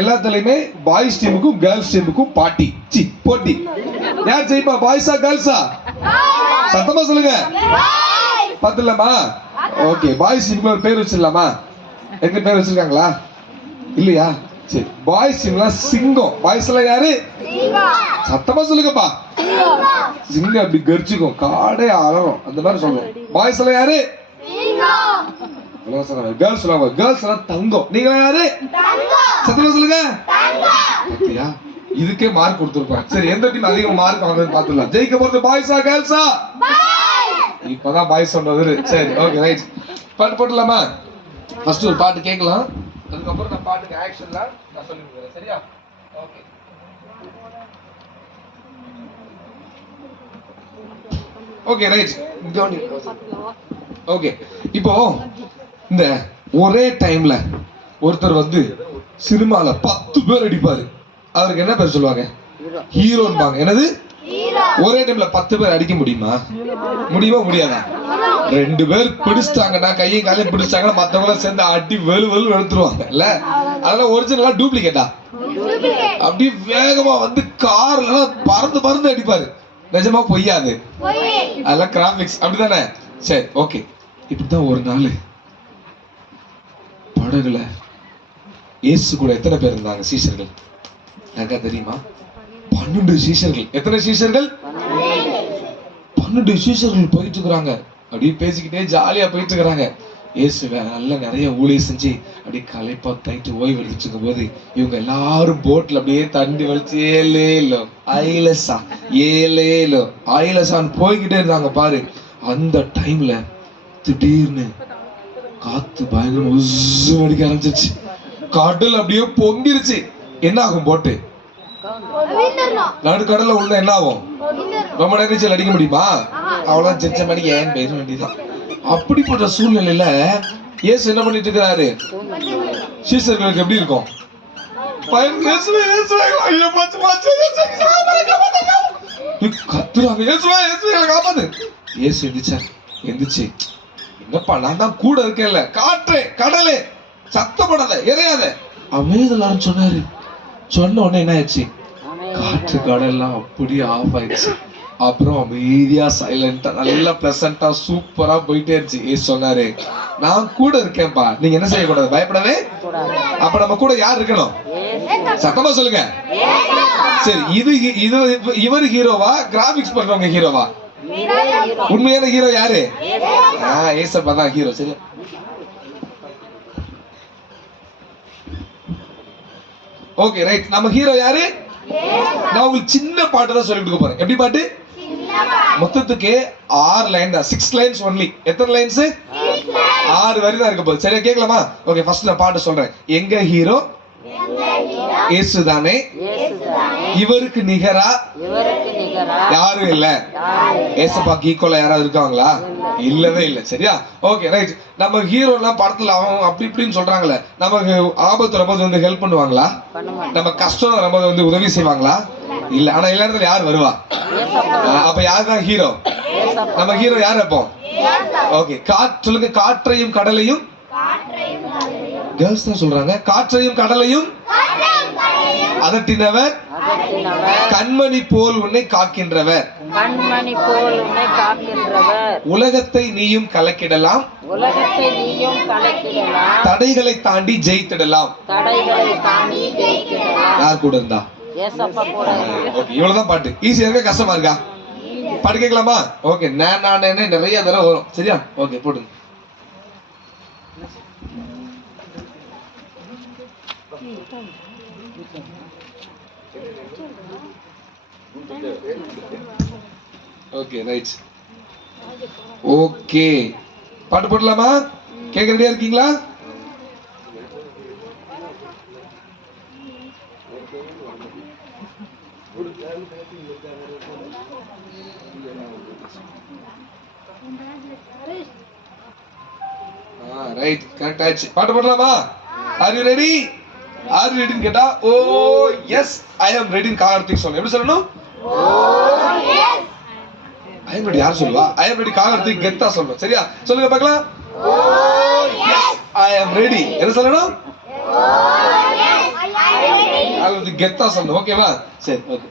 எல்லாத்துலயுமே பாய்ஸ் டீமுக்கும் கேர்ள்ஸ் டீமுக்கும் பாட்டி போட்டி. யார் ஜெயிப்பா? பாய்ஸா கேர்ள்ஸா? சத்தமா சொல்லுங்க. பாத்துலாமா? ஓகே, பாய்ஸ் டீமுக்கு ஒரு பேர் வச்சிடலாமா? எங்க பேர் வச்சிருக்காங்களா? இல்லையா? சரி, பாய்ஸ் டீம்ல சிங்கம். பாய்ஸ் எல்லாம் யாரு? சத்தமா சொல்லுங்கப்பா. சிங்கம் அப்படி கர்ஜிக்கும், காடே அலறும், அந்த மாதிரி சொல்லுவோம். பாய்ஸ் எல்லாம் யாரு? கேர்ள்ஸ் எல்லாம் தங்கம். நீங்க யாரு? சத்தமா சொல்லுங்க. இதுக்கே மார்க் கொடுத்துருப்பாங்க. சரி, எந்த டீம் அதிக மார்க் வாங்குறது பாத்துலாம். ஜெயிக்க போறது பாய்ஸா கேர்ள்ஸா? இப்பதான் பாய்ஸ் சொன்னது. சரி, ஓகே, ரைட். பாட்டு போட்டுலாமா? ஃபர்ஸ்ட் ஒரு பாட்டு கேட்கலாம், அதுக்கப்புறம் நான் பாட்டுக்கு ஆக்ஷன்ல நான் சொல்லி கொடுக்குறேன். சரியா? ஓகே. Okay, right. ஓகே, இப்போ இந்த ஒரே டைம்ல ஒருத்தர் வந்து சினிமால 10 பேர் அடிப்பாரு. அவருக்கு என்ன பேர் சொல்லுவாங்க? ஹீரோன்பாங்க. என்னது? ஒரே டைம்ல 10 பேர் அடிக்க முடியுமா? முடியாதா? 2 பேர் பிடிச்சிட்டாங்கன்னா, கையும் காலையும் பிடிச்சிட்டாங்கன்னா மத்தவங்க சேர்ந்து அடி வெளு வெளுத்துருவாங்க இல்ல? அதெல்லாம் ஒரிஜினலா டூப்ளிகேட்டா? அப்படி வேகமா வந்து கார்ல பறந்து அடிப்பாரு. நிஜமா பொய்யாது? அதெல்லாம் கிராபிக்ஸ். அப்படிதானே? சரி, ஓகே. இப்படிதான் ஒரு நாள் படகுல இயேசு கூட எத்தனை பேர் இருந்தாங்க? சீஷர்கள். எனக்கு தெரியுமா? 12 சீஷர்கள். எத்தனை சீஷர்கள்? 12 சீஷர்கள் போயிட்டு இருக்கிறாங்க. அப்படியே பேசிக்கிட்டே ஜாலியா போயிட்டு இருக்கிறாங்க. இயேசு நல்ல நிறைய ஊழியம் செஞ்சு அப்படியே களைப்பா தைட்டு ஓய்வு எடுத்துட்டு இருக்கும் போது இவங்க எல்லாரும் போட்ல அப்படியே தண்ணி வலிச்சு ஏலேலோ ஐலசான்னு போய்கிட்டே இருந்தாங்க பாரு. அந்த டைம்ல திடீர்னு காத்து பயங்கர உஸ்ஸு அடிக்க ஆரம்பிச்சிருச்சு. கடல் அப்படியே பொங்கிருச்சு. என்ன ஆகும்? போட்டு நடுக்கடல்ல உள்ள என்ன ஆகும்? ரொம்ப நேரம் அடிக்க முடியுமா? அவ்வளவுதான், செஞ்ச மணிக்கு ஏன் பேச வேண்டியதுதான். அப்படிப்பட்ட சூழ்நிலையில இயேசு என்ன பண்ணிட்டு இருக்கிறாரு? சீஷர்களுக்கு எப்படி இருக்கும்? கத்துறாங்க, காப்பாத்து. இயேசு எந்திரிச்சார். எந்திரிச்சு, என்னப்பா நான் தான் கூட இருக்கேன்ல, காற்றே கடலே சத்தப்படாத, எறையாத, அமைதலான்னு சொன்னாரு. சொன்ன உடனே என்ன ஆயிடுச்சு? காற்று கடல்லாம் அப்படியே ஆஃப் ஆயிடுச்சு. அப்புறம் அமைதியா சைலண்டா நல்லா பிளசண்டா சூப்பரா போயிட்டே இருந்துச்சு. ஏசு சொன்னாரு, நான் கூட இருக்கேன்பா, நீங்க என்ன செய்யக்கூடாது, பயப்படவே. அப்ப நம்ம கூட யார் இருக்கணும்? சத்தமா சொல்லுங்க. சரி, இவர் ஹீரோவா, கிராபிக்ஸ் பண்றவங்க ஹீரோவா? உண்மையான ஹீரோ யாரு? ஏசப்பா தான் ஹீரோ. சரி, ஓகே ரைட். நம்ம ஹீரோ யாரு? நான் உங்களுக்கு சின்ன பாட்டு தான் சொல்லி கொடுக்க போறேன். எப்படி பாட்டு? மொத்தத்துக்கு 6 லைன் தான், 6 லைன்ஸ் ஒன்லி. எத்தனை லைன்ஸ்? 6 வரி தான் இருக்க போகுது. சரியா, கேட்கலாமா? ஓகே, ஃபர்ஸ்ட் நான் பாட்டு சொல்றேன். எங்க ஹீரோ இயேசுதானே, இவருக்கு நிகரா யாரும் இல்ல. ஏசப்பாக்கு ஈக்குவலா யாராவது இருக்காங்களா? இல்லவே இல்ல. சரியா, ஓகே ரைட். நம்ம ஹீரோ எல்லாம் படத்துல அவன் அப்படி இப்படின்னு சொல்றாங்களே, நமக்கு ஆபத்து வரும்போது வந்து ஹெல்ப் பண்ணுவாங்களா? நம்ம கஷ்டம் வரும்போது வந்து உதவி செய்வாங்களா? இல்ல. ஆனா எல்லா இடத்துல யார் வருவா? அப்ப யார் தான் ஹீரோ? நம்ம ஹீரோ யார்? அப்போ ஓகே, சொல்லுங்க. காற்றையும் கடலையும், கேர்ள்ஸ் தான் சொல்றாங்க. காற்றையும் கடலையும் அதட்டினவர், கண்மணி போல் உன்னை காக்கின்றவர், உலகத்தை நீயும் கலக்கிடலாம், தடைகளை தாண்டி ஜெயித்திடலாம். யார் கூட இருந்தா? இவ்வளவுதான் பாட்டு. ஈஸியா இருக்கா, கஷ்டமா இருக்கா? பாட்டு கேட்கலாமா? ஓகே, நான் நிறைய தடவை வரும். சரியா, ஓகே போடுங்க. Okay right. ஓகே, பாட்டு போடலாமா? கேட்க ரெடியா இருக்கீங்களா? ரைட், கரெக்ட் ஆயிடுச்சு. பாட்டு போடலாமா? Are you ready? Are you ரெடின்னு கேட்டா ஓ எஸ் ஐ அம் ரெடின்னு கார்த்திக் சொல்லணும். எப்படி சொல்லணும்? ஐ அம் ரெடி யார் சொல்லுவா? ஐ அம் ரெடி கார்த்திக் கெத்தா சொல்லணும். சரியா, சொல்லுங்க பார்க்கலாம். ஐ அம் ரெடி என்ன சொல்லணும்? கார்த்திக் கெத்தா சொல்லணும். ஓகேவா? சரி, ஓகே.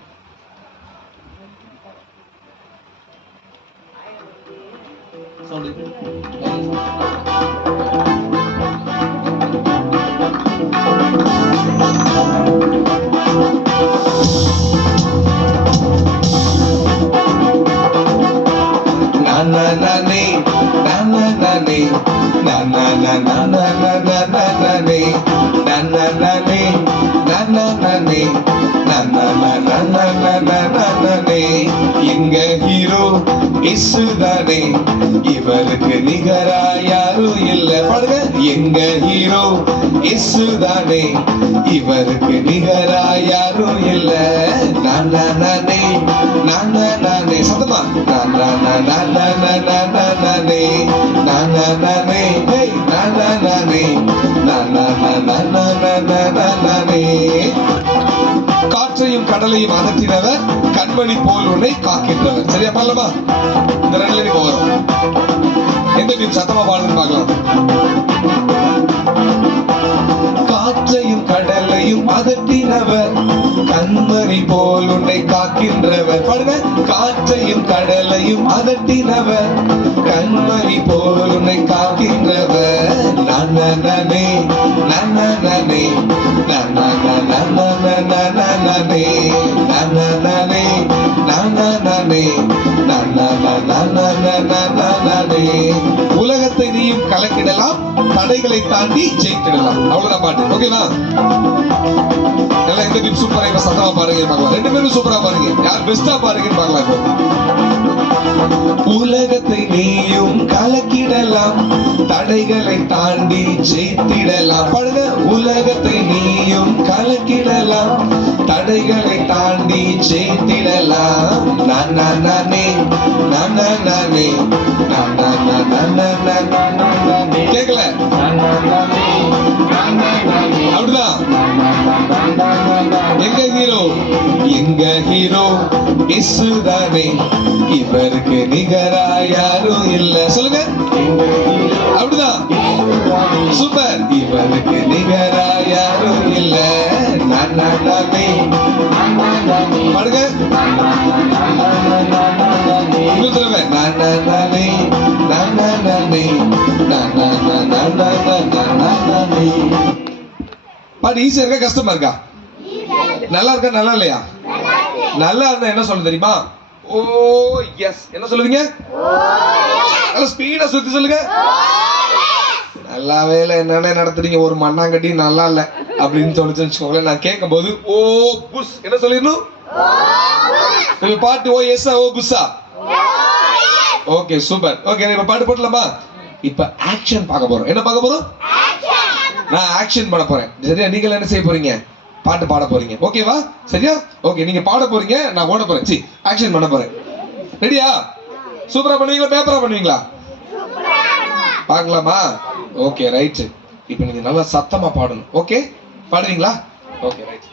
எங்க ஹீரோ இயேசுதானே, இவருக்கு நிகரா யாரும் இல்ல. பாருங்க, எங்க ஹீரோ இயேசுதானே, இவருக்கு நிகரா யாரும் இல்ல. நானே நானே சத்தமா நானே நானே நானே. காற்றையும் கடலையும் அதட்டினவர், கண்மணி போல் உன்னை காக்கின்றவர். சரியா, பாடலாமா? இந்த 2 லைன் வரும். எந்த டீம் சத்தமா பாடுன்னு பார்க்கலாம். காற்றையும் கடலையும் அதட்டினவர், கண்மணி போல் உன்னை காக்கின்றவர். பாடுங்க. காற்றையும் கடலையும் அதட்டினவர், கண்மணி போல் உன்னை காக்கின்றவர். நானே நானே நானே உலகத்தை நீயும் கலக்கிடலாம், தடைகளை தாண்டி ஜெயித்திடலாம். அவ்வளவுதான் பாட்டு. ஓகேவா? எல்லாம் எந்த டீம் சூப்பரா இப்ப சத்தமா பாருங்க பார்க்கலாம். 2 பேரும் சூப்பரா பாருங்க. யார் பெஸ்டா பாருங்கன்னு பார்க்கலாம். இப்போ உலகத்தை நீயும் கலக்கிடலாம், தடைகளை தாண்டி ஜெயித்திடலாம். பாருங்க. உலகத்தை நீயும் கலக்கிடலாம், தடைகளை தாண்டி ஜெயித்திடலாம். நானே நானே கேட்கல? அப்படிதான். எங்க ஹீரோ? எங்க ஹீரோ இயேசுதானே, இவருக்கு நிகரா யாரும் இல்ல. சொல்லுங்க, அப்படிதான், சூப்பர். இவருக்கு நிகரா யாரும் இல்ல. நானே பாடுங்க, இன்னொரு தடவை. நானே பாட்டு ஈஸியா இருக்கா கஷ்டமா இருக்கா? நல்லா இருக்கா நல்லா இல்லையா? நல்லா இருந்தா என்ன சொல்ல தெரியுமா? ஓ எஸ். என்ன சொல்லுவீங்க? நல்லா ஸ்பீடா சுத்தி சொல்லுங்க. நல்லாவே இல்லை, என்னென்ன நடத்துறீங்க, ஒரு மண்ணாங்கட்டி நல்லா இல்லை அப்படின்னு சொல்லிச்சு வச்சுக்கோங்களேன். நான் கேட்கும் போது ஓ புஷ் என்ன சொல்லிடணும்? பாட்டு ஓ எஸ்ஸா ஓ புஷ்ஷா? Okay super. ஓகே இப்ப பாட்டு போட்டலாமா? இப்ப ஆக்ஷன் பார்க்க போறோம். என்ன பார்க்க போறோம்? நான் ஆக்ஷன் பண்ண போறேன். சரியா? நீங்க என்ன செய்ய போறீங்க? பாட்டு பாட போறீங்க. ஓகேவா? சரியா? ஓகே நீங்க பாட போறீங்க, நான் ஓட போறேன். சி ஆக்ஷன் பண்ண போறேன். ரெடியா? சூப்பரா பண்ணுவீங்களா பேப்பரா பண்ணுவீங்களா? பார்க்கலாமா? Okay right. இப்போ நீங்க நல்லா சத்தமா பாடணும். ஓகே பாடுவீங்களா? Okay right.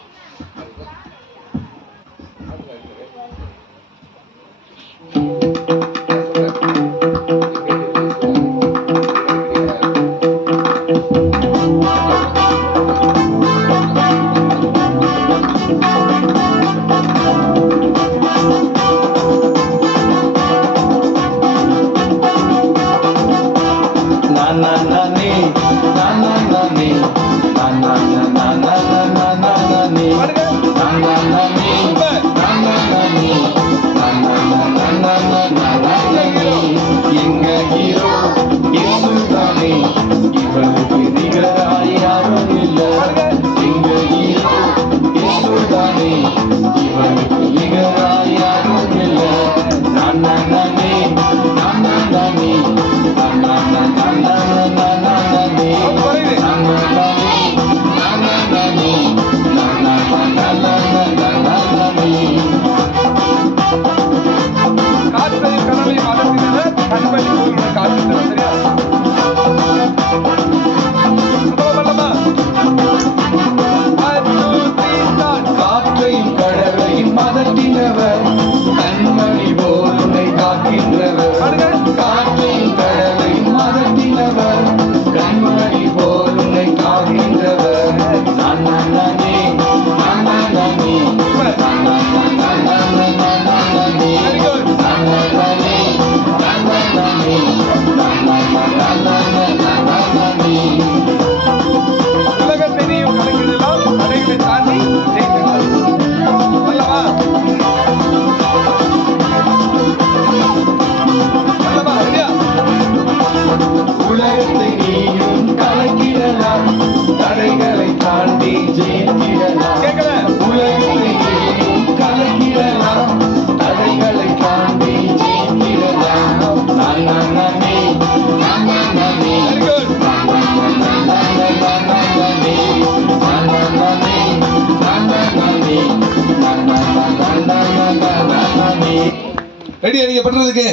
ரெடியா நீங்க பண்றதுக்கு?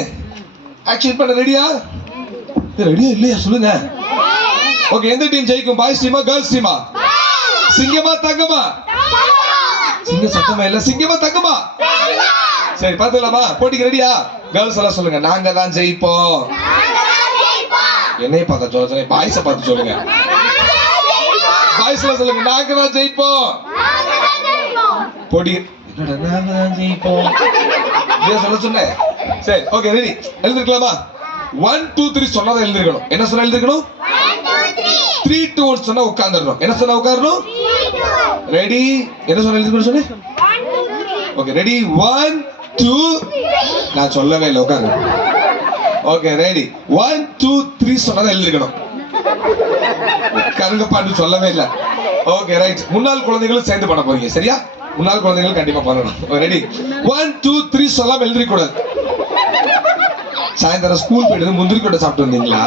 ஆக்ஷன் பண்ண ரெடியா? ரெடியா இல்லையா சொல்லுங்க. ஓகே எந்த டீம் ஜெயிக்கும்? பாய்ஸ் டீமா கேர்ள்ஸ் டீமா? சிங்கமா தங்கமா? சிங்க சத்தமா இல்ல, சிங்கமா தங்கமா? சரி பாத்துலாமா? போட்டிக்கு ரெடியா? கேர்ள்ஸ் எல்லாம் சொல்லுங்க நாங்க தான் ஜெயிப்போம். என்னைய பார்த்தா சொல்ல, பாய்ஸை பார்த்து சொல்லுங்க. பாய்ஸ் எல்லாம் சொல்லுங்க நாங்க தான் ஜெயிப்போம். போட்டி என்னடா நாங்க தான் ஜெயிப்போம் சொல்ல சொன்னேன். சரி ஓகே ரெடி. எழுதிருக்கலாமா? 1 2 3 சொன்னதை எழுதிருக்கணும். என்ன சொன்னா எழுதிருக்கணும்? 3 2 1 சொன்னா உட்கார்ந்துடணும். என்ன சொன்னா உட்காரணும்? ரெடி. என்ன சொன்னா எழுதிருக்கணும் சொன்னேன்? ஓகே ரெடி 1 2 நான் சொல்லவே இல்லை உட்காரு. ஓகே ரெடி 1 2 3 சொன்னதை எழுதிருக்கணும். கருங்க பாட்டு சொல்லவே இல்லை. Okay right. முன்னாள் குழந்தைகளும் சேர்ந்து பண்ண போறீங்க. சரியா? முன்னாள் குழந்தைகள் கண்டிப்பா பண்ணணும். ரெடி 1 2 3 சொல்லாம எழுதிக்க கூடாது. சாயந்தரம் ஸ்கூல் போயிட்டு முந்திரி கொட்டை சாப்பிட்டு வந்தீங்களா?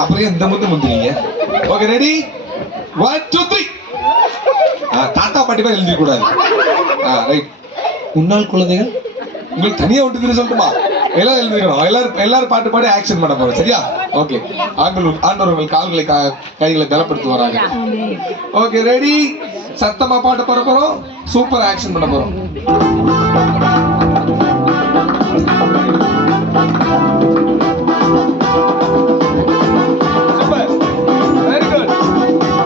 அப்புறம் இந்த முந்திரிங்க. ஓகே ரெடி 1 2 3 தாத்தா பாட்டி மாதிரி எழுதிக்க கூடாது. ரைட். முன்னாள் குழந்தைகள் உங்களுக்கு தனியா விட்டு சொல்லட்டுமா? எல்லாரும் எழுதிக்கணும். எல்லாரும் பாட்டு பாடி ஆக்ஷன் பண்ண போறோம். சரியா? ஓகே, ஆண்டவர் உங்கள் கால்களை கைகளை பலப்படுத்தி வராங்க. Okay, ready? சத்தமா பாட்டு பாட போறோம், சூப்பர் ஆக்ஷன் பண்ண போறோம். Super, very good.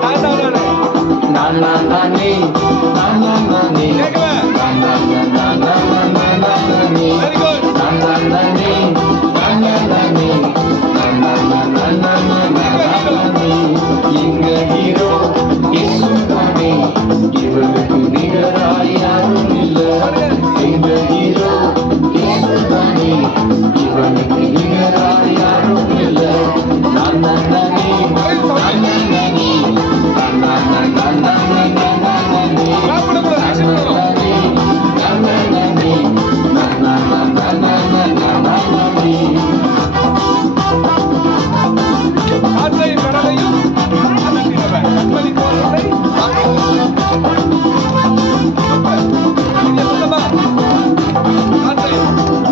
Very good. எங்க ஹீரோ இயேசுதானே, இவருக்கு நிகராய் யாரும் இல்ல. எங்க ஹீரோ இயேசுதானே, இவருக்கு நிகராய் யாரும் இல்ல. நானே நானே நானே நானே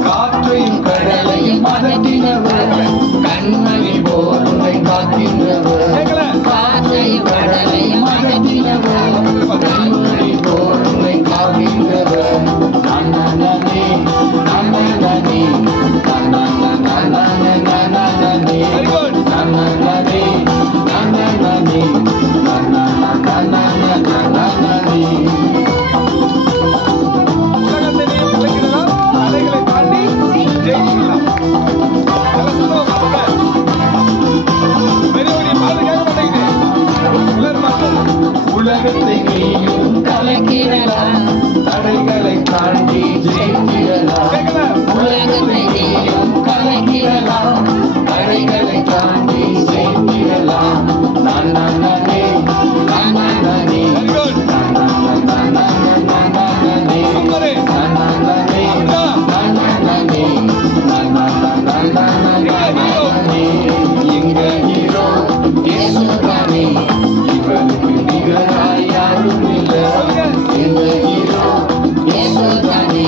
காற்றையும் கடலையும் அதட்டினவர், கண்மணி போல் உன்னை காக்கின்றவர். காற்றையும் கடலையும் அதட்டினவர், கண்மணி போல் உன்னை காக்கின்றவர். நானே நானே நானே நானே நானே நானே நானே உலகத்தை நீயும் கலக்கிடலாம், தடைகளை தாண்டி ஜெயிக்கிடலாம். உலகத்தை நீயும் கலக்கிடலாம், தடைகளை தாண்டி ஜெயிக்கிடலாம். நானே நானே நானே நானே எங்க ஹீரோ இயேசுதானே, இவருக்கு நிகராய் யாரும் இல்ல. எங்க ஹீரோ இயேசுதானே,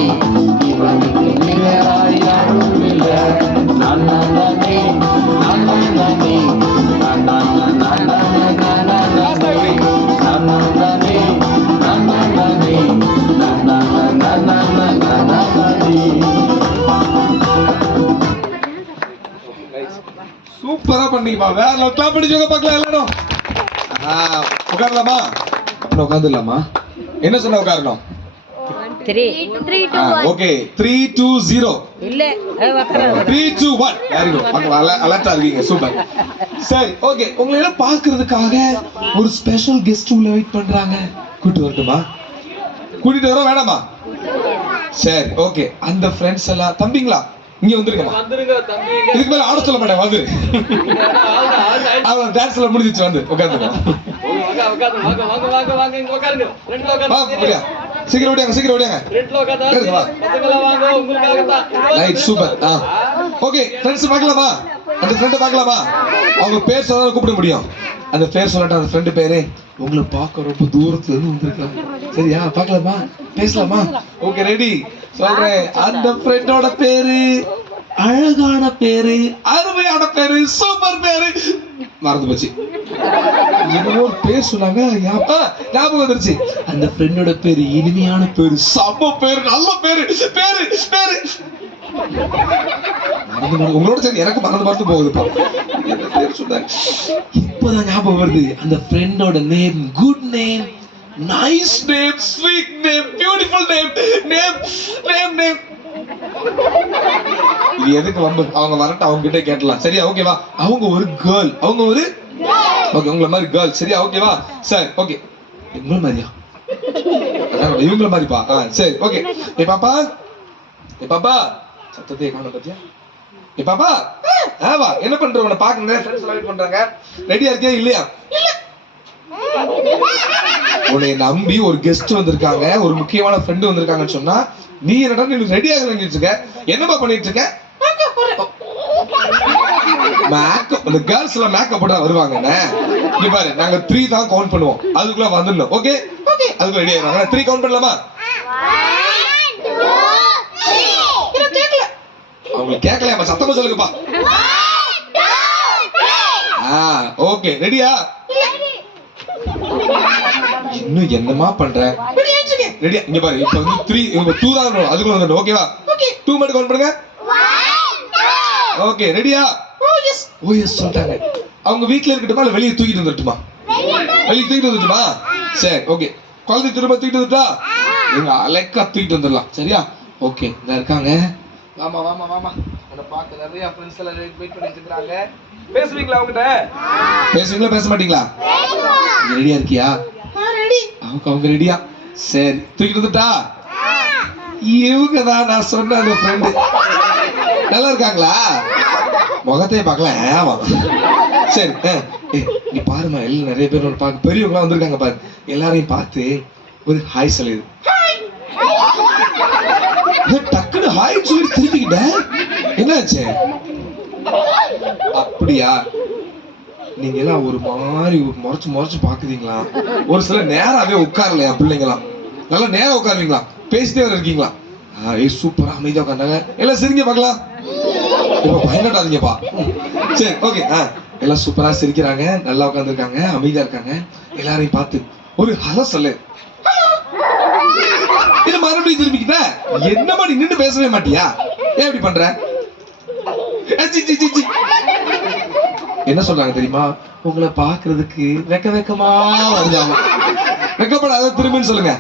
இவருக்கு நிகராய் யாரும் இல்ல. நானே நானே நானே நானே சூப்பரா பண்ணீங்கப்பா, வேற லெவல். கிளாப் அடிச்சுங்க பார்க்கலாம் எல்லாரும். உட்காரலாமா? அப்புறம் உட்காந்துடலாமா? என்ன சொன்ன உட்காரணும்? 3 2 ஓகே, 3 2 0 இல்ல 3 2 1. Very good. பார்க்கலாம், அலர்ட்டா இருக்கீங்க. சூப்பர். சரி, ஓகே. உங்களை எல்லாம் பார்க்கிறதுக்காக ஒரு ஸ்பெஷல் கெஸ்ட் உள்ள வெயிட் பண்றாங்க. கூட்டி வரட்டுமா? கூட்டிட்டு வரோம் வேணாமா? சரி, ஓகே. அந்த ஃப்ரெண்ட்ஸ் எல்லாம் தம்பிங்களா இங்க வந்துருங்கம்மா. இதுக்கு மேல ஆட சொல்ல மாட்டேன், வந்து அவன் டான்ஸ்ல முடிஞ்சிச்சு, வந்து உட்காந்துருங்க. சீக்கிரம் ஓடியாங்க, சீக்கிரம் ஓடியாங்க. Right, super. ஓகே, ஃப்ரெண்ட்ஸ் பார்க்கலாமா? அந்த ஃப்ரெண்டை பார்க்கலாமா? அவங்க பேர் சொன்னாலும் கூப்பிட முடியும். அந்த பேர் சொல்லட்டும். அந்த ஃப்ரெண்டு பேரு உங்களை பார்க்க ரொம்ப தூரத்துல இருந்து வந்திருக்காங்க. சரியா? பார்க்கலாமா? பேசலாமா? Okay, ready? சொல்றேன். அந்த ஃப்ரெண்டோட பேரு அழகான பேரு, அருமையான பேரு, சூப்பர் பேரு, மறந்து போச்சு. என்னவோ ஒரு பேர் சொன்னாங்க, ஞாபகம் வந்துருச்சு. அந்த ஃப்ரெண்டோட பேரு இனிமையான பேரு, செம்ம பேரு, நல்ல பேரு, பேரு பேரு உங்களோட சரி எனக்கு மறந்து போகுதுப்பா. பேர் சொன்னாங்க, இப்பதான் ஞாபகம் வருது. அந்த ஃப்ரெண்டோட name good name, nice name, sweet name, beautiful name, name name name. இது எதுக்கு வம்பு? அவங்க வரட்டும், அவங்க கிட்ட கேட்டலாம். சரியா? ஓகேவா? அவங்க ஒரு கேர்ள், அவங்க ஒரு ஓகே உங்களை மாதிரி கேர்ள். சரியா? ஓகேவா? சரி, ஓகே. இவங்கள மாதிரியா? இவங்கள மாதிரிப்பா. சரி, ஓகே. ஏ பாப்பா, ஏ பாப்பா, சத்தத்தையே காண பத்தியா? ஏ பாப்பா, வா. என்ன பண்ற? உன்னை பாக்குறேன், ஃப்ரெண்ட்ஸ் எல்லாம் வெயிட் பண்றாங்க. ரெடியா இருக்கியா இல்லையா? உன்னை நம்பி ஒரு கெஸ்ட் வந்திருக்காங்க, ஒரு முக்கியமான ஃப்ரெண்ட் வந்திருக்காங்கன்னு சொன்னா நீ என்னடா நீ ரெடி ஆகலன்னு இருக்க? என்னப்பா பண்ணிட்டு இருக்க? மேக்கப். அந்த கேர்ள்ஸ் எல்லாம் மேக்கப் போட்டு வருவாங்க. இங்க பாரு, நாங்க 3 தான் கவுண்ட் பண்ணுவோம், அதுக்குள்ள வந்துடணும். ஓகே ஓகே, அதுக்குள்ள ரெடி ஆயிடுவாங்க. 3 கவுண்ட் பண்ணலாமா? 1 2 3. அவங்க கேட்கலையாமா? சத்தமா சொல்லுங்கப்பா. 1 2 ஓகே ரெடியா? இன்னும் என்னமா பண்ற? ரெடியா? இங்க பாரு, இப்ப வந்து 3 இவங்க 2 தான் வரணும். அதுக்குள்ள வந்துடணும். ஓகேவா? 2 மட்டும் கவுண்ட் பண்ணுங்க. ஓகே ரெடியா? ஓ எஸ் சொல்லிட்டாங்க. அவங்க வீட்ல இருக்கட்டுமா இல்ல வெளிய தூக்கிட்டு வந்துட்டுமா? வெளிய தூக்கிட்டு வந்துட்டுமா? சரி ஓகே. குழந்தை திரும்ப தூக்கிட்டு வந்துட்டா எங்க அலைக்கா தூக்கிட்டு வந்துடலாம். சரியா? ஓகே இந்த இருக்காங்க. வாமா வாமா வாமா. என்ன பார்க்க நிறைய ஃப்ரெண்ட்ஸ் எல்லாம் வெயிட் பண்ணிட்டு இருக்காங்க. பேசுவீங்களா அவங்ககிட்ட? பேசுவீங்களா பேச மாட்டீங்களா? ரெடியா இருக்கியா? ரெடி. அவங்க ரெடியா? சரி தூக்கிட்டு வந்துட்டா இவங்க தான் நான் சொன்ன அந்த ஃப்ரெண்டு. நல்லா இருக்காங்களா? முகத்தையே பார்க்கலாம். ஆமா சரி. நீ பாருமா, எல்லாம் நிறைய பேர் பார்க்க பெரியவங்களாம் வந்திருக்காங்க பாரு. எல்லாரையும் பார்த்து ஒரு ஹாய் சொல்லிடு. டக்குனு ஹாய் சொல்லி திருப்பிக்கிட்ட. என்னாச்சு? அப்படியா? நீங்க எல்லாம் ஒரு மாதிரி முறைச்சு முறைச்சு பாக்குறீங்களா? ஒரு சில நேராவே உட்காரலையா பிள்ளைங்களாம்? நல்லா நேரம் உட்காருவீங்களா? பேசிட்டே வர இருக்கீங்களா? சூப்பரா அமைதியா உட்காந்தாங்க. எல்லாம் சிரிங்க பார்க்கலாம். இப்ப பயங்கட்டாதீங்கப்பா. சரி ஓகே. எல்லாம் சூப்பரா சிரிக்கிறாங்க, நல்லா உட்காந்துருக்காங்க, அமைதியா இருக்காங்க. எல்லாரையும் பார்த்து ஒரு ஹலோ சொல்லு. இது மறுபடியும் திரும்பிக்கிட்ட. என்னமா நீ நின்று பேசவே மாட்டியா? ஏன் இப்படி பண்ற? என்ன சொல்றாங்க தெரியுமா? உங்களை பாக்குறதுக்கு வெக்கமா வருதாங்க. வெக்கப்படாத திரும்பின்னு சொல்லுங்க.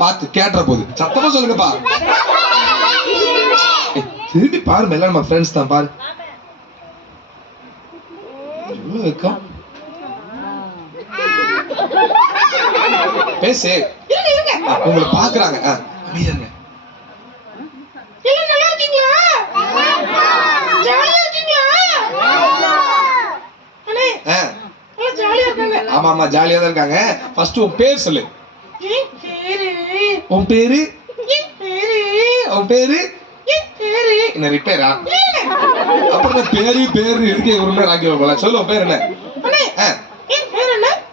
பார்த்து கேட்டுற போது சத்தமா சொல்லுங்கப்பா. திரும்பி பாரு, எல்லாம் நம்ம ஃப்ரெண்ட்ஸ் தான் பாரு. எவ்வளவு வெக்கம். பேசு. உங்களை பாக்குறாங்க. அமைதியா இருங்க. நல்லா இருக்கீங்களா? ஜாலியா இருக்கீங்களா? ஆமா ஆமா ஜாலியா தான் இருக்காங்க. ஃபர்ஸ்ட் உன் பேர் சொல்லு. உன் பேரு? உன் பேரு என்ன ரிப்பேரா? அப்புறம் பேரு எதுக்கு ஒரு நேரம் ஆக்கி போல. சொல்லு உன் பேர் என்ன?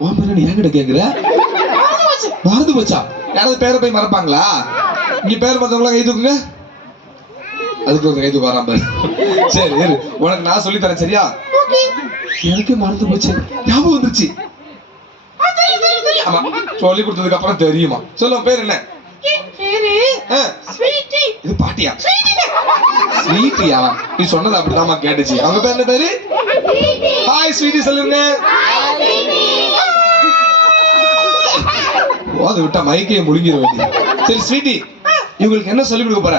உன் பேர் என்ன என்கிட்ட கேக்குற? மறந்து போச்சா? யாராவது பேரை போய் மறப்பாங்களா? இங்க பேர் மறந்தவங்களா கை தூக்குங்க. அதுக்கு ஒரு கை தூக்க வராம. சரி உனக்கு நான் சொல்லி தரேன் சரியா? எனக்கு மறந்து போச்சு, ஞாபகம் வந்துருச்சு. ஆமா சொல்லி கொடுத்ததுக்கு அப்புறம் தெரியுமா? சொல்லு பேர் என்ன? இது பாட்டியா? ஸ்வீட்டியா? நீ சொன்னது அப்படிதான் கேட்டுச்சு. அவங்க பேர் என்ன பேரு? ஹாய் ஸ்வீட்டி சொல்லுங்க. அது விட்டா மைக்கையை முழுங்கிட வேண்டிய. சரி ஸ்வீட்டி, இவங்களுக்கு என்ன சொல்லி கொடுக்க போற?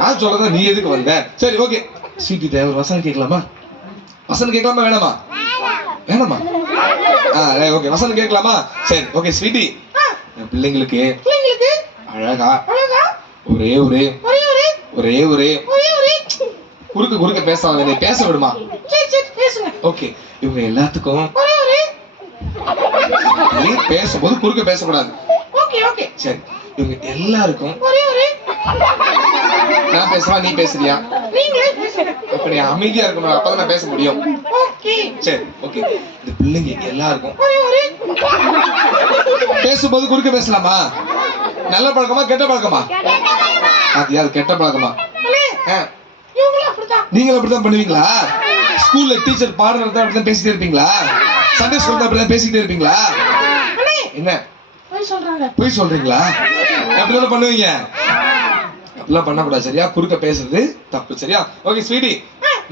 நான் சொல்றதா நீ எதுக்கு வந்த? சரி ஓகே ஸ்வீட்டி தேவை. வசனம் கேட்கலாமா? வசனம் கேட்கலாமா வேணாமா? வேணாமா? ஓகே வசனம் கேட்கலாமா? சரி ஓகே ஸ்வீட்டி, பிள்ளைங்களுக்கு அழகா ஒரே ஒரே ஒரே ஒரே குறுக்க பேசாத, பேச விடுமா? ஓகே இவங்க எல்லாத்துக்கும் பேசும்போது குறுக்க பேசக்கூடாது. சரி இவங்க எல்லாருக்கும் நான் பேசுவா நீ பேசுறியா? அப்படி அமைதியா இருக்கணும், அப்பதான் நான் பேச முடியும். சரி ஓகே. இந்த பிள்ளைங்க எல்லாருக்கும் பேசும்போது குறுக்க பேசலாமா? நல்ல பழக்கமா கெட்ட பழக்கமா? அது கெட்ட பழக்கமா? நீங்களும் அப்படித்தான் பண்ணுவீங்களா? ஸ்கூல்ல டீச்சர் பாடம் நடத்த அப்படிதான் பேசிட்டே இருப்பீங்களா? சண்டே ஸ்கூல்ல அப்படிதான் பேசிட்டே இருப்பீங்களா? என்ன போய் சொல்றீங்களா? எப்படிதான் பண்ணுவீங்க? அப்படிலாம் பண்ணக்கூடாது சரியா? குறுக்க பேசுறது தப்பு சரியா? ஓகே ஸ்வீட்டி,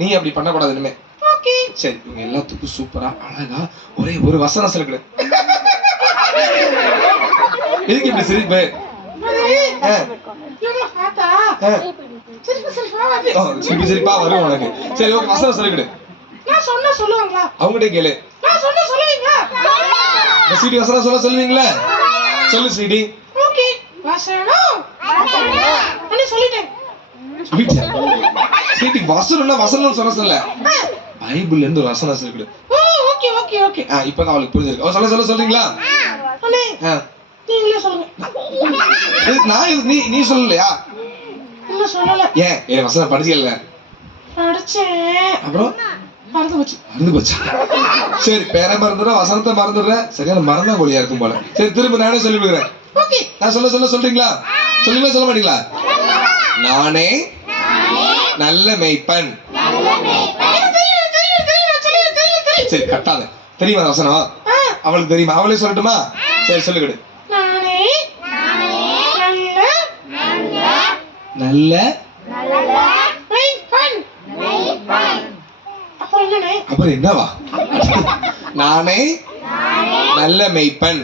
நீ அப்படி பண்ணக்கூடாது இனிமே. சரி இவங்க எல்லாத்துக்கும் சூப்பரா அழகா ஒரே ஒரு வசனம் சொல்லுங்க. எதுக்கு இப்படி சிரிப்பு? சிரிப்பா வரும் உனக்கு. சரி ஓகே வசனம் சொல்லிவிடு. அவங்ககிட்ட கேளு. ஸ்வீட்டி வசனம் சொல்லுவீங்களா? சொல்லு ஸ்வீட்டி. ஸ்வீட்டி வசனம் சொல்ல பைபிள்ல இருந்து ஒரு வசனம் சொல்லிவிடு. இப்பதான் அவளுக்கு புரிஞ்சிருக்கு. சொல்றீங்களா? நீ சொல்லலையா? ஏன் வசனம் படிச்சல? அப்புறம் மறந்து போச்சு. சரி பேரை மறந்துடுற, வசனத்தை மறந்துடுற, சரியான மறந்தா கோழியா இருக்கும் போல. சரி திரும்ப நானே சொல்லி விடுறேன். நான் சொல்றீங்களா? சொல்ல மாட்டீங்களா? நானே நல்ல மேய்ப்பன். சரி கட்டாத. தெரியுமா வசனம்? அவளுக்கு தெரியுமா? அவளே சொல்லட்டுமா? சரி சொல்லுகடு. நானே நல்ல மேய்ப்பன். அப்புறம் என்னவா? நானே நல்ல மேய்ப்பன்.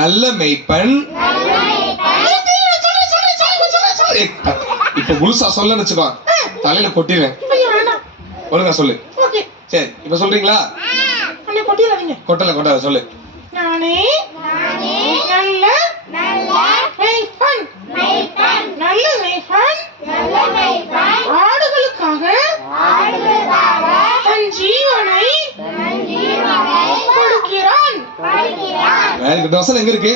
நல்ல மேய்ப்பன். இப்ப முழுசா சொல்ல வச்சுக்கோ, தலையில கொட்டிடுவேன். ஒழுங்கா சொல்லு. சரி இப்ப சொல்றீங்களா? கொட்டல சொல்லு. நானே நல்ல மேய்ப்பன். நல்ல மேய்ப்பன் ஆடுகளுக்காக தன் ஜீவனை கொடுக்கிறான். வசனம் எங்க இருக்கு?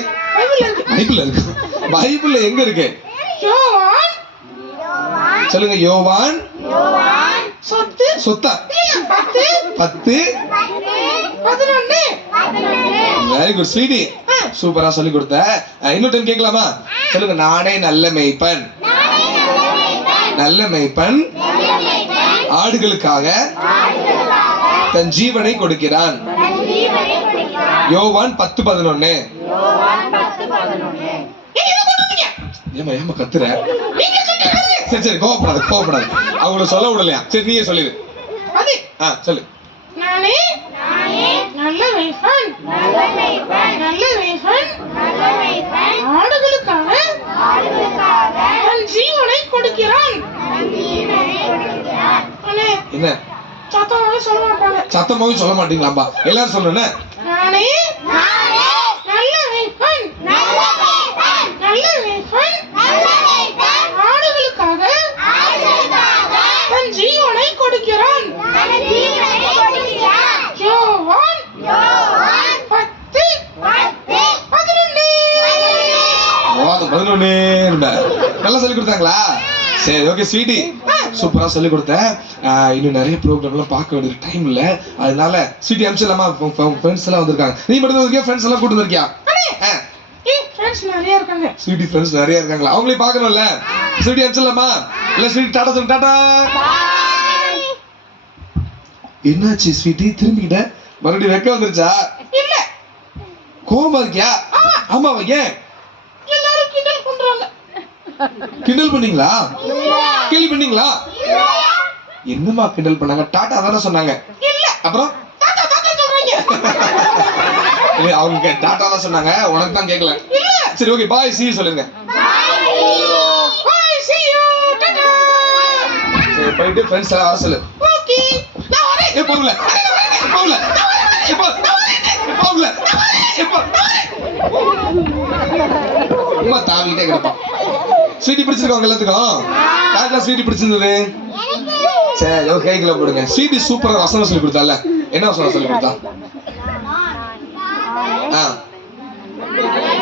பைபிள்ல இருக்கு. பைபிள்ல எங்க இருக்கு? யோவான். சொல்லுங்க. யோவான் சொத்தா 10:11. வெரி குட் ஸ்வீட்டி, சூப்பரா சொல்லி கொடுத்த. இன்னொரு டைம் கேட்கலாமா? சொல்லுங்க. நானே நல்ல மேய்ப்பன். நல்ல மேய்ப்பன் ஆடுகளுக்காக தன் ஜீவனை கொடுக்கிறான். யோவான் 10:11. ஏமா ஏமா கத்துற? சரி சரி கோவப்படாது. அவங்கள சொல்ல விடலையா? சரி நீயே சொல்லிடு. சொல்லு. நானே நல்ல மேய்ப்பன். நல்ல மேய்ப்பன் ஆடுகளுக்காக தன் ஜீவனை கொடுக்கிறான். என்ன சத்தமாவே சொல்ல மாட்டாங்க. சத்தமாவே சொல்ல மாட்டீங்களாப்பா? எல்லாரும் சொல்லணும். நானே நல்ல மேய்ப்பன். நல்ல மேய்ப்பன் ஆடுகளுக்காக தன் ஜீவனை கொடுக்கிறான். யோவான் 10:11. நல்லா சொல்லி கொடுத்தாங்களா? சரி ஓகே ஸ்வீட்டி, சூப்பரா சொல்லி கொடுத்தேன். இன்னும் நிறைய ப்ரோக்ராம்லாம் பார்க்க வேண்டிய டைம் இல்ல, அதனால ஸ்வீட்டி அனுப்பிச்சலாமா? ஃப்ரெண்ட்ஸ் எல்லாம் வந்திருக்காங்க. நீ மட்டும் வந்திருக்கியா? ஃப்ரெண்ட்ஸ் எல்லாம் கூட்டு வந்திருக்கியா? நிறைய இருக்காங்க. ஸ்வீட்டி ஃப்ரெண்ட்ஸ் நிறைய இருக்காங்களா? அவங்களையும் பார்க்கணும்ல. ஸ்வீட்டி அனுப்பிச்சலாமா? இல்ல ஸ்வீட்டி டாடா சொல்லு. டாடா. என்னாச்சு ஸ்வீட்டி? திரும்பிக்கிட்ட மறுபடியும் வெக்க வந்துருச்சா? இல்ல கோவமா இருக்கியா? ஆமாவா? ஏன்? எல்லாரும் கிண்டல் பண்றாங்க. கிண்டல் பண்ணீங்களா? கேள்வி பண்ணீங்களா? என்னமா கிண்டல் பண்ணாங்க? டாடா தானே சொன்னாங்க. இல்ல அப்புறம் தாத்தா சொல்றீங்க. இல்ல அவங்க டாடா தான் சொன்னாங்க, உனக்கு தான் கேட்கல. சரி ஓகே பாய் see you சொல்லுங்க. Bye see you. டாடா. சரி போயிட்டு ஃப்ரெண்ட்ஸ் எல்லாம் வர சொல்லு. ஓகே நான் வரேன். போகல அம்மா தாவிட்டே கிடப்பான். ஸ்வீட்டி பிடிச்சிருக்கோங்க எல்லாத்துக்கும்? யாருக்கெல்லாம் ஸ்வீட்டி பிடிச்சிருந்தது? சரி ஓகே கைக்குள்ள போடுங்க. ஸ்வீட்டி சூப்பரா வசனம் சொல்லி கொடுத்தால. என்ன வசனம் சொல்லி கொடுத்தா?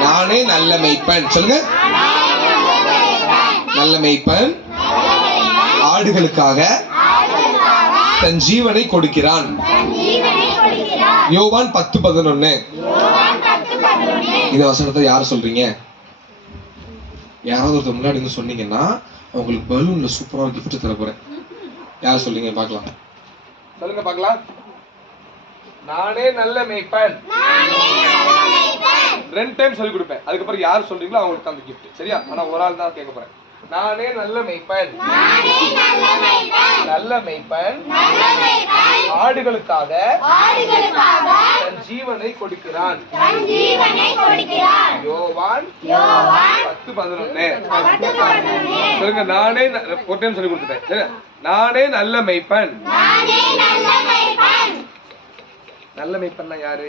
நானே நல்ல மேய்ப்பன். சொல்லுங்க. நல்ல மேய்ப்பன் ஆடுகளுக்காக தன் ஜீவனை கொடுக்கிறான். யோவான் 10:11. இந்த வசனத்தை யார் சொல்றீங்க? யாராவது ஒருத்தர் முன்னாடி இருந்து சொன்னீங்கன்னா அவங்களுக்கு பலூன்ல சூப்பரா கிஃப்ட் தர போறேன். யார் சொல்றீங்க பார்க்கலாம்? சொல்லுங்க பார்க்கலாம். நானே நல்ல மேய்ப்பன். 2 டைம் சொல்லி கொடுப்பேன். அதுக்கப்புறம் யார் சொல்றீங்களோ அவங்களுக்கு அந்த கிஃப்ட். சரியா? ஆனா ஒரு ஆள் தான் கேட்க போறேன். நானே நல்ல மேய்ப்பன். நல்ல மேய்ப்பன் ஆடுகளுக்காக தன் ஜீவனை கொடுக்கிறான். யோவான் 10:11. சொல்லுங்க. நானே ஒரு டைம் சொல்லி கொடுத்துட்டேன். நானே நல்ல மேய்ப்பன். நல்ல மேய்ப்பன்னா யாரு?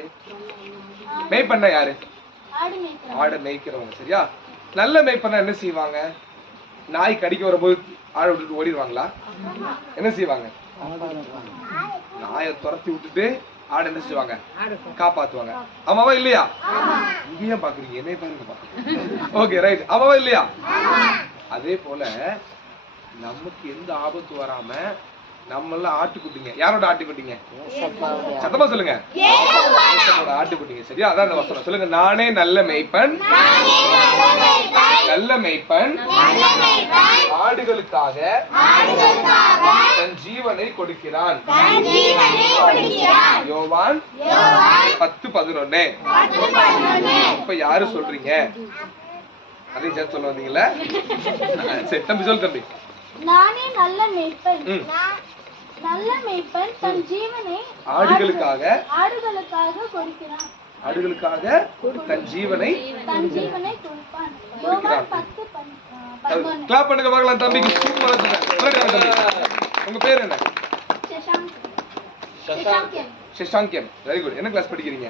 மேய்ப்பன்னா யாரு? ஆடு மேய்க்கிறவங்க. சரியா? நல்ல மேய்ப்பன்னா என்ன செய்வாங்க? நாய் கடிக்க வரும்போது ஆடை விட்டுட்டு ஓடிடுவாங்களா? என்ன செய்வாங்க? நாயை துரத்தி விட்டுட்டு ஆடை என்ன செய்வாங்க? காப்பாத்துவாங்க. ஆமாவா இல்லையா? இங்கேயும் பாக்குறீங்க, என்னைய பாருங்க. Okay right. ஆமாவா இல்லையா? அதே போல நமக்கு எந்த ஆபத்து வராம நம்மள ஆட்டுக்குட்டிங்க. யாரோட ஆட்டுக்குட்டிங்க? சத்தமா சொல்லுங்க. ஆட்டுக்குட்டிங்க. சரியா? அதான் அந்த வசனம். சொல்லுங்க. நானே நல்ல மேய்ப்பன் நல்ல மேய்ப்பன் ஆடுகளுக்காக தன் ஜீவனை கொடுக்கிறான். யோவான் 10:11. இப்ப யாரு சொல்றீங்க? அதையும் சேர்த்து சொல்ல வந்தீங்களா? சரி தம்பி சொல் தம்பி. நானே நல்ல மேய்ப்பன். நல்ல மேய்ப்பன் தன் ஜீவனை ஆடுகளுக்காக கொடுக்கிறான். ஆடுகளுக்காக தன் ஜீவனை கொடுப்பான். யோவான் 10:11. கிளாப் பண்ணுங்க பார்க்கலாம் தம்பிக்கு. சூப்பரா சொன்னீங்க. உங்க பேர் என்ன? சஷாங்கியன். Very good. என்ன கிளாஸ் படிக்கிறீங்க?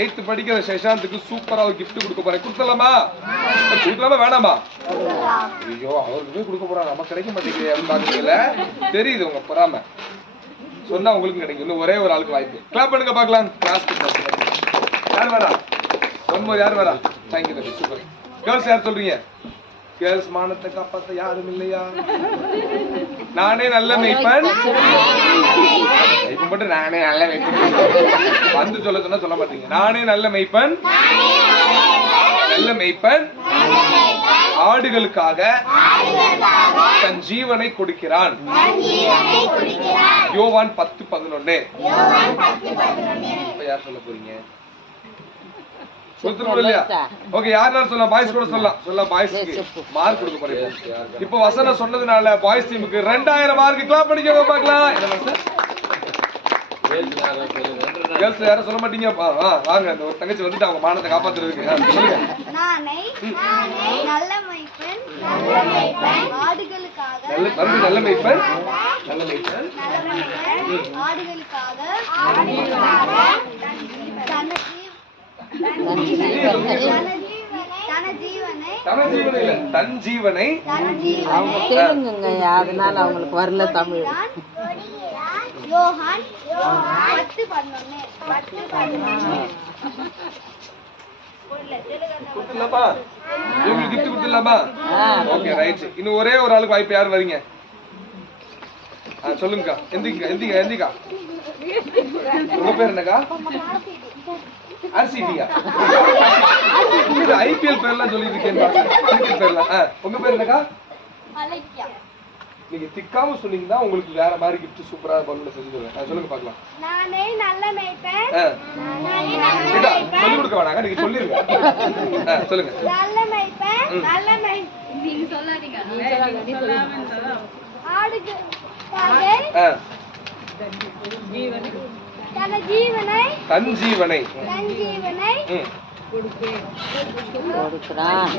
8th படிக்கிற சஷாந்துக்கு சூப்பரா ஒரு gift கொடுக்க போறேன். கொடுத்தலாமா? கொடுக்கலாமா வேணாமா? ஐயோ அவருக்கு போய் கொடுக்க போறாங்க, நமக்கு கிடைக்க மாட்டேங்குது அப்படின்னு பாக்குறீங்களா? தெரியுது உங்க பொறாம. சொன்னா உங்களுக்கு கிடைக்கும். இன்னும் ஒரே ஒரு ஆளுக்கு வாய்ப்பு. கிளாப் பண்ணுங்க பார்க்கலாம். கிளாஸ் யார் வரா? ஒன்பது யார் வரா? தேங்க்யூ தம்பி. சூப்பர். கேர்ள்ஸ் யார் சொல்றீங்க? கேர்ள்ஸ் மானத்தை காப்பாத்த யாரும் இல்லையா? நானே நல்ல மேய்ப்பன். இப்ப மட்டும் நானே நல்ல மேய்ப்பன் வந்து சொல்ல சொன்னா சொல்ல மாட்டீங்க. நானே நல்ல மேய்ப்பன் ஆடுகளுக்காக தன் ஜீவனை கொடுக்கிறான். யோவான் 10:11. இப்ப யார் சொல்ல போறீங்க? ஓகே, யாருனாலும் சொல்லலாம். பாய்ஸ் கூட சொல்லலாம். பாய்ஸ்க்கு மார்க் கொடுக்க போறீங்க. இப்போ வசனம் சொன்னதுனால பாய்ஸ் டீமுக்கு 2000 மார்க். கிளாப் பண்ணிக்கோங்க பார்க்கலாம். கேர்ள்ஸ் யாரும் சொல்ல மாட்டீங்க? வாங்க, அந்த ஒரு தங்கச்சி வந்துட்டு அவங்க மானத்தை காப்பாத்துறதுக்கு சொல்லுங்க. நானே நல்ல மேய்ப்பன் ஆடுகளுக்காக நல்ல மேய்ப்பன் ஆடுகளுக்காக தன் ஜீவனை அவங்க தெலுங்குங்க, அதனால அவங்களுக்கு வரல தமிழ். யோவான் 10:11. கொடுத்துடலாமா? இவங்களுக்கு gift கொடுத்துடலாமா? Okay right. இன்னும் ஒரே ஒரு ஆளுக்கு வாய்ப்பு. யார் வரீங்க? சொல்லுங்கக்கா. எந்திக்கா. உங்க பேர் என்னக்கா? RCB-யா? IPL பேர்லாம் சொல்லிட்டு இருக்கேன். கிரிக்கெட் பேர்லாம். உங்க பேர் என்னக்கா? அலெக்யா. நீங்க திக்காம சொன்னீங்கன்னா உங்களுக்கு வேற மாதிரி gift சூப்பரா பல்லுல செஞ்சு தருவேன். சொல்லுங்க பார்க்கலாம். நானே நல்ல மேய்ப்பன். சொல்லி கொடுக்க வேணாங்க, நீங்க சொல்லிருங்க. சொல்லுங்க. நல்ல மேய்ப்பன் நீங்க சொல்லாதீங்க. ஆடுகளுக்காக தன் ஜீவனை கொடுக்கிறான்.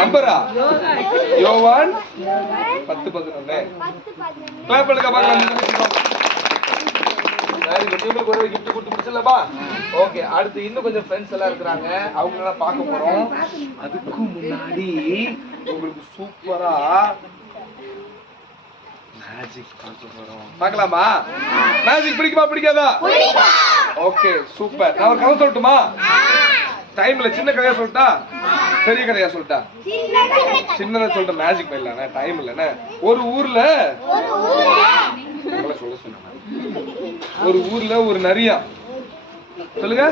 நம்பரா? யோவான் 10:11. கிளாப் பண்ணுங்க பார்க்கலாம். இவங்களுக்கு ஒரு gift கொடுத்து முடிச்சிடலாமா? ஓகே, அடுத்து இன்னும் கொஞ்சம் ஃப்ரெண்ட்ஸ் எல்லாம் இருக்கிறாங்க. அவங்க எல்லாம் பார்க்க போறோம். அதுக்கு முன்னாடி உங்களுக்கு சூப்பரா மேஜிக் பார்க்க போறோம். பார்க்கலாமா? மேஜிக் பிடிக்குமா பிடிக்காதா? Okay super. நான் ஒரு கதை சொல்லட்டுமா? டைம்ல சின்ன கதையா சொல்லட்டா பெரிய கதையா சொல்லட்டா? சின்னதா சொல்லிட்ட. மேஜிக் பண்ணலாம், டைம் இல்லைன்னா. ஒரு ஊர்ல சொல்ல சொன்ன ஒரு ஊர்ல ஒரு நரியா. சொல்லுங்க.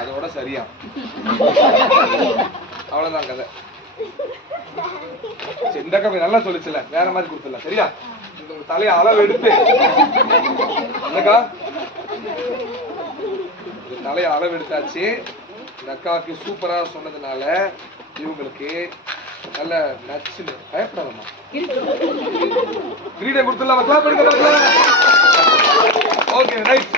அதோட சரியா? அவ்வளவுதான் கதை. இந்த கதை நல்லா சொல்லிச்சுல, வேற மாதிரி கொடுத்துல. சரியா? உங்க தலைய அளவு எடுத்து என்னக்கா தலைய அளவு எடுத்தாச்சு. இந்த அக்காவுக்கு சூப்பரா சொன்னதுனால இவங்களுக்கு நல்ல நச்சுன்னு பயப்படாதம்மா. கிரீடம் கொடுத்துடலாம். கிளாப் பண்ணுங்க. Okay right.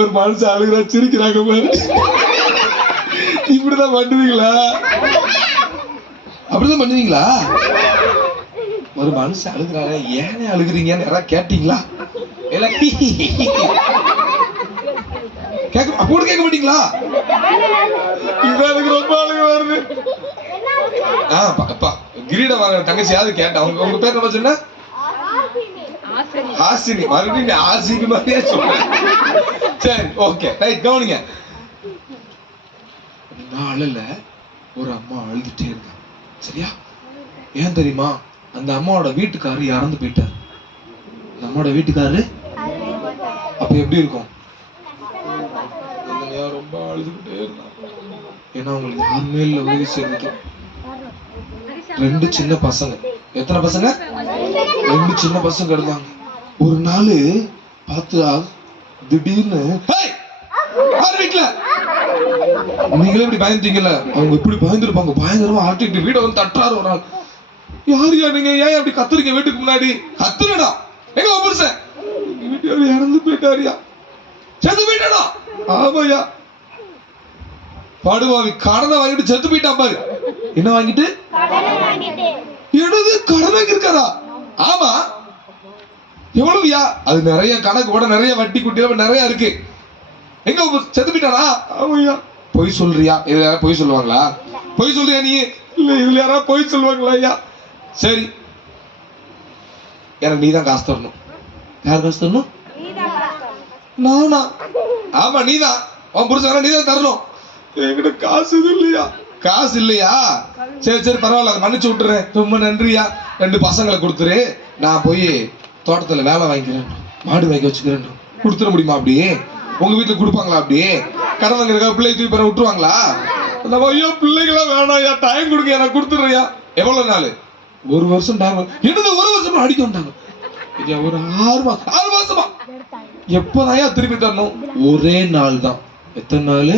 ஒரு மனுஷன் அழுகிறா, சிரிக்கிறாங்க பாரு. இப்படிதான் பண்ணுவீங்களா? அப்படிதான் பண்ணுவீங்களா? ஒரு மனுஷன் அழுகிறாங்க, ஏனே அழுகுறீங்கன்னு யாராவது கேட்டீங்களா? அப்போ கேட்க மாட்டீங்களா? இதுதான் ரொம்ப அழுகு வருது. கிரீடம் வாங்குற தங்கச்சியாவது கேட்டா. உங்க பேர் என்ன சொன்ன? ஹாசினி. மறுபடியும் ஆர்சிபி மாதிரியே சொல்றேன். சரி ஓகே ரைட். கவனிங்க. நாளில் ஒரு அம்மா அழுதுட்டே இருந்தாங்க. சரியா? ஏன் தெரியுமா? அந்த அம்மாவோட வீட்டுக்காரர் இறந்து போயிட்டார். அந்த அம்மாவோட வீட்டுக்காரரு அப்ப எப்படி இருக்கும்? ரொம்ப அழுதுகிட்டே இருந்தாங்க. ஏன்னா அவங்களுக்கு யாருமே இல்லை உதவி செய்யறதுக்கு. 2 சின்ன பசங்க. எத்தனை பசங்க? 2 சின்ன பசங்க இருந்தாங்க. ஒரு நாள் பார்த்தா திடீர்னு வீட்டுல நீங்களே இப்படி பயந்துட்டீங்கல்ல, அவங்க இப்படி பயந்துருப்பாங்க. பயங்கரமா ஆட்டிட்டு வீட வந்து தட்டுறாரு ஒரு நாள். யாருயா நீங்க? ஏன் அப்படி கத்துறீங்க வீட்டுக்கு முன்னாடி? கத்துறடா எங்க புருஷன் வீட்டுல இறந்து போயிட்டாரியா, செத்து போயிட்டாடா. ஆமாயா, படுவாவி கடனை வாங்கிட்டு செத்து போயிட்டான் பாரு. என்ன வாங்கிட்டு? என்னது கடன் வாங்கி இருக்காரா? ஆமா. எவ்வளவுயா? அது நிறைய கணக்கு கூட நிறைய வட்டி குட்டி நிறைய இருக்கு. எங்க செத்து போயிட்டானா? ஆமாய்யா. பொய் சொல்றியா? இதுல யாராவது பொய் சொல்லுவாங்களா? பொய் சொல்றியா நீ? இல்ல இதுல யாராவது பொய் சொல்லுவாங்களா? ஐயா சரி, எனக்கு நீதான் காசு தரணும். யார் காசு தரணும்? நானா? ஆமா நீதான். உன் புருஷன் நீதான் தரணும். என்கிட்ட காசு எதுவும் இல்லையா? காசு இல்லையா? சரி சரி பரவாயில்ல, மன்னிச்சு விட்டுறேன். ரொம்ப நன்றியா. 2 பசங்களை கொடுத்துரு, நான் போய் தோட்டத்துல வேலை வாங்கிக்கிறேன், மாடு வாங்கி வச்சுக்கிறேன். கொடுத்துட முடியுமா? அப்படி உங்க வீட்டுல கொடுப்பாங்களா? அப்படி கடன் வாங்குறதுக்காக பிள்ளை தூக்கி பண்ண விட்டுருவாங்களா? ஐயோ பிள்ளைகளா வேணாம்யா, டைம் கொடுங்க, நான் கொடுத்துடுறியா. எவ்வளவு நாள்? 1 வருஷம் டைம். என்னது 1 வருஷமா அடிக்க வந்தாங்க? ஒரு 6 மாசமா. எப்பதான் திருப்பி தரணும்? ஒரே நாள் தான். எத்தனை நாள்?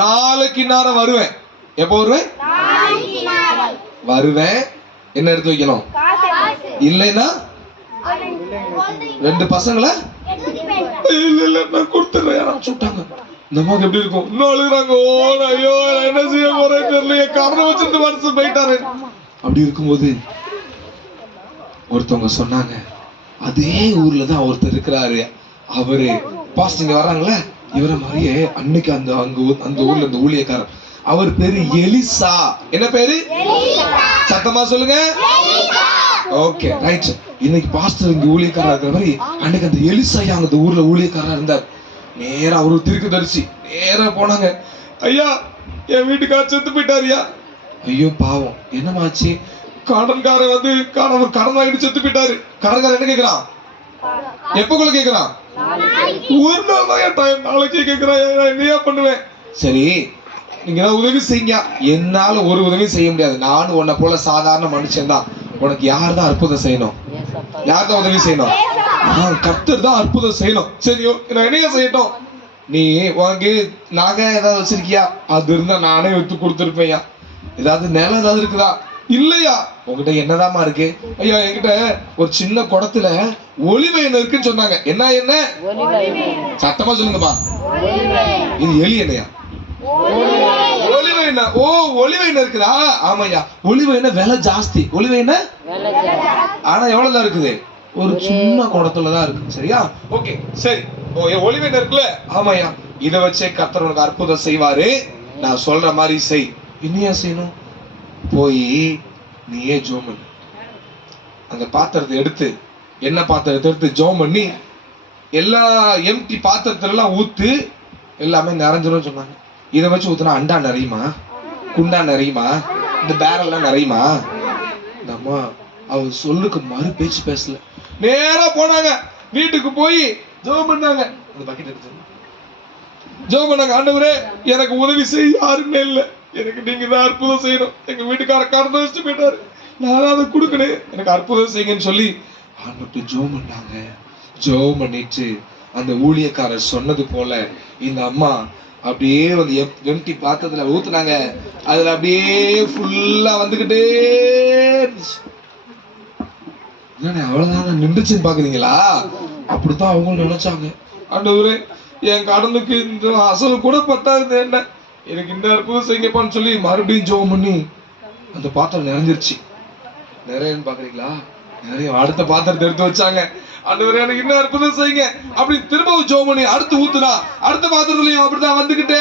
நாளைக்கு நேரம் வருவேன். எப்போ வருவேன்? வருவேன். என்ன எடுத்து வைக்கணும்? இல்லைன்னா 2 பசங்களை இல்ல நான் கொடுத்துறேன் சொல்லிட்டாங்க. இந்த மாதிரி எப்படி இருக்கும்? இன்னும் அழுகுறாங்க. ஐயோ என்ன செய்ய போறேன்னு தெரியல, கவலை வச்சிருந்து மனசு போயிட்டாரு. அப்படி இருக்கும்போது ஒருத்தவங்க சொன்னாங்க, அதே ஊர்ல தான் ஒருத்தர் இருக்கிறாரு, அவரு பாஸ்டிங்க வர்றாங்களே இவரை மாதிரியே அன்னைக்கு அந்த ஊர்ல இந்த ஊழியக்காரர், அவர் பேரு எலிசா. என்ன பேரு? சத்தமா சொல்லுங்க. Okay right. இன்னைக்கு பாஸ்டர் இங்க ஊழியக்காரா இருக்கிற மாதிரி அன்னைக்கு அந்த எலிசாயா அந்த ஊர்ல ஊழியக்காரா இருந்தார். நேரா அவரு தீர்க்கதரிசி நேரா போனாங்க. ஐயா என் வீட்டுக்காரர் செத்து போயிட்டாரியா. ஐயோ பாவம், என்னமாச்சு? கடன்காரன் வந்து கடன் வாங்கிட்டு செத்து போயிட்டாரு. கடன்காரன் என்ன கேக்குறான்? எப்பக்குள்ள கேக்குறான்? ஒரு நாள் தான் டைம். நாளைக்கே கேக்குறான். என்னையா பண்ணுவேன்? சரி நீங்க உதவி செய்யுங்க. என்னால ஒரு உதவி செய்ய முடியாது. நானும் உன்னை போல சாதாரண மனுஷன் தான். உனக்கு யார் தான் அற்புதம் செய்யணும்? யார் தான் உதவி செய்யணும்? கர்த்தர் தான் அற்புதம் செய்யணும். சரியோ நான் என்னையா செய்யட்டும்? நீ உனக்கு நகை ஏதாவது வச்சிருக்கியா? அது இருந்தா நானே வித்து கொடுத்துருப்பேன்யா. ஏதாவது நிலம் ஏதாவது இருக்குதா? இல்லையா. உங்ககிட்ட என்னதாமா இருக்கு? ஐயா என்கிட்ட ஒரு சின்ன குடத்துல ஒலிவ எண்ணெய் இருக்குன்னு சொன்னாங்க. என்ன எண்ணெய்? சத்தமா சொல்லுங்கப்பா. இது எலி எண்ணெயா? ஒலிவ எண்ணெய். ஓ ஒலிவ எண்ணெய் இருக்குதா? ஆமாய்யா. ஒலிவ எண்ணெய் விலை ஜாஸ்தி. ஒலிவ எண்ணெய் ஆனா எவ்வளவுதான் இருக்குது? ஒரு சின்ன குடத்துலதான் இருக்கு. சரியா? ஓகே சரி. ஒலிவ எண்ணெய் இருக்குல்ல? ஆமாய்யா. இதை வச்சே கர்த்தர் உனக்கு அற்புதம் செய்வாரு. நான் சொல்ற மாதிரி செய். என்னையா செய்யணும்? போய் நீயே ஜோம் பண்ணு. அந்த பாத்திரத்தை எடுத்து, என்ன பாத்திரத்தை எடுத்து ஜோம் பண்ணி எல்லா எம்டி பாத்திரத்துல எல்லாம் ஊத்து, எல்லாமே நிறைஞ்சிரும் சொன்னாங்க. இதை வச்சு ஊத்துனா அண்டா நிறையுமா? குண்டா நிறையுமா? இந்த பேரெல்லாம் நிறையுமா? நம்ம அவர் சொல்லுக்கு மறு பேச்சு பேசல. நேரா போனாங்க வீட்டுக்கு, போய் ஜோம் பண்ணாங்க. அந்த பக்கெட் எடுத்து ஜோம் பண்ணாங்க. ஆண்டவரே எனக்கு உதவி செய்ய யாருமே இல்லை, எனக்கு நீங்க தான் அற்புதம் செய்யணும். எங்க வீட்டுக்கார கடனை வச்சுட்டு போயிட்டாரு, நான் அதை கொடுக்கணும், எனக்கு அற்புதம் செய்யுங்கன்னு சொல்லி ஆண்டு ஜோம் பண்ணாங்க. ஜோம் பண்ணிட்டு அந்த ஊழியக்காரர் சொன்னது போல இந்த அம்மா அப்படியே வந்து எம்டி பாத்திரத்துல ஊத்துனாங்க. அதுல அப்படியே ஃபுல்லா வந்துகிட்டே இருந்துச்சு. அவ்வளவுதான் நின்றுச்சுன்னு பாக்குறீங்களா? அப்படித்தான் அவங்க நினைச்சாங்க. ஆண்டவரே என் கடனுக்கு இந்த அசல் கூட பத்தாது, என்ன எனக்கு இந்த அற்புதம் செய்யப்பான்னு சொல்லி மறுபடியும் ஜோம் பண்ணி அந்த பாத்திரம் நிறைஞ்சிருச்சு. நிறையன்னு பாக்குறீங்களா? நிறைய. அடுத்த பாத்திரத்தை எடுத்து வச்சாங்க. ஆண்டவரே எனக்கு இன்னும் அற்புதம் செய்யுங்க அப்படி திரும்பவும் ஜோம் பண்ணி அடுத்து ஊத்துனா அடுத்த பாத்திரத்துலயும் அப்படித்தான் வந்துகிட்டே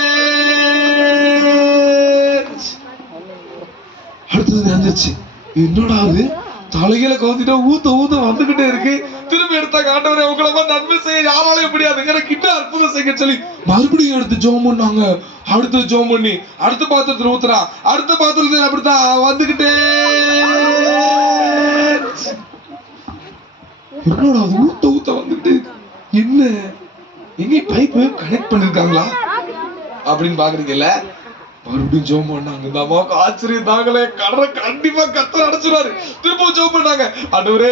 அடுத்தது நிறைஞ்சிருச்சு. என்னடா அது? தலையில கவுத்திட்டா ஊத்த ஊத்த வந்துகிட்டே இருக்கு. திரும்பி எடுத்தாங்க. ஆண்டவரே உங்களை மாதிரி நன்மை செய்ய யாராலையும் முடியாது, எனக்கு இன்னும் அற்புதம் செய்ய சொல்லி மறுபடியும் எடுத்து ஜெபம் பண்ணாங்க. அடுத்து ஜெபம் பண்ணி அடுத்த பாத்திரத்துல ஊத்துறா. அடுத்த பாத்திரத்துல அப்படித்தான் வந்துகிட்டே என்னோட ஊத்த ஊத்த வந்துட்டு என்ன எங்க பைப்பு கனெக்ட் பண்ணிருக்காங்களா அப்படின்னு பாக்குறீங்கல்ல. மறுபடியும் ஜெபம் பண்ணாங்க. இந்த அம்மாவுக்கு ஆச்சரியம் தாங்களே, கடனை கண்டிப்பா கர்த்தர் அடைச்சிருவாரு. திரும்பவும் ஜெபம் பண்ணாங்க. ஆண்டவரே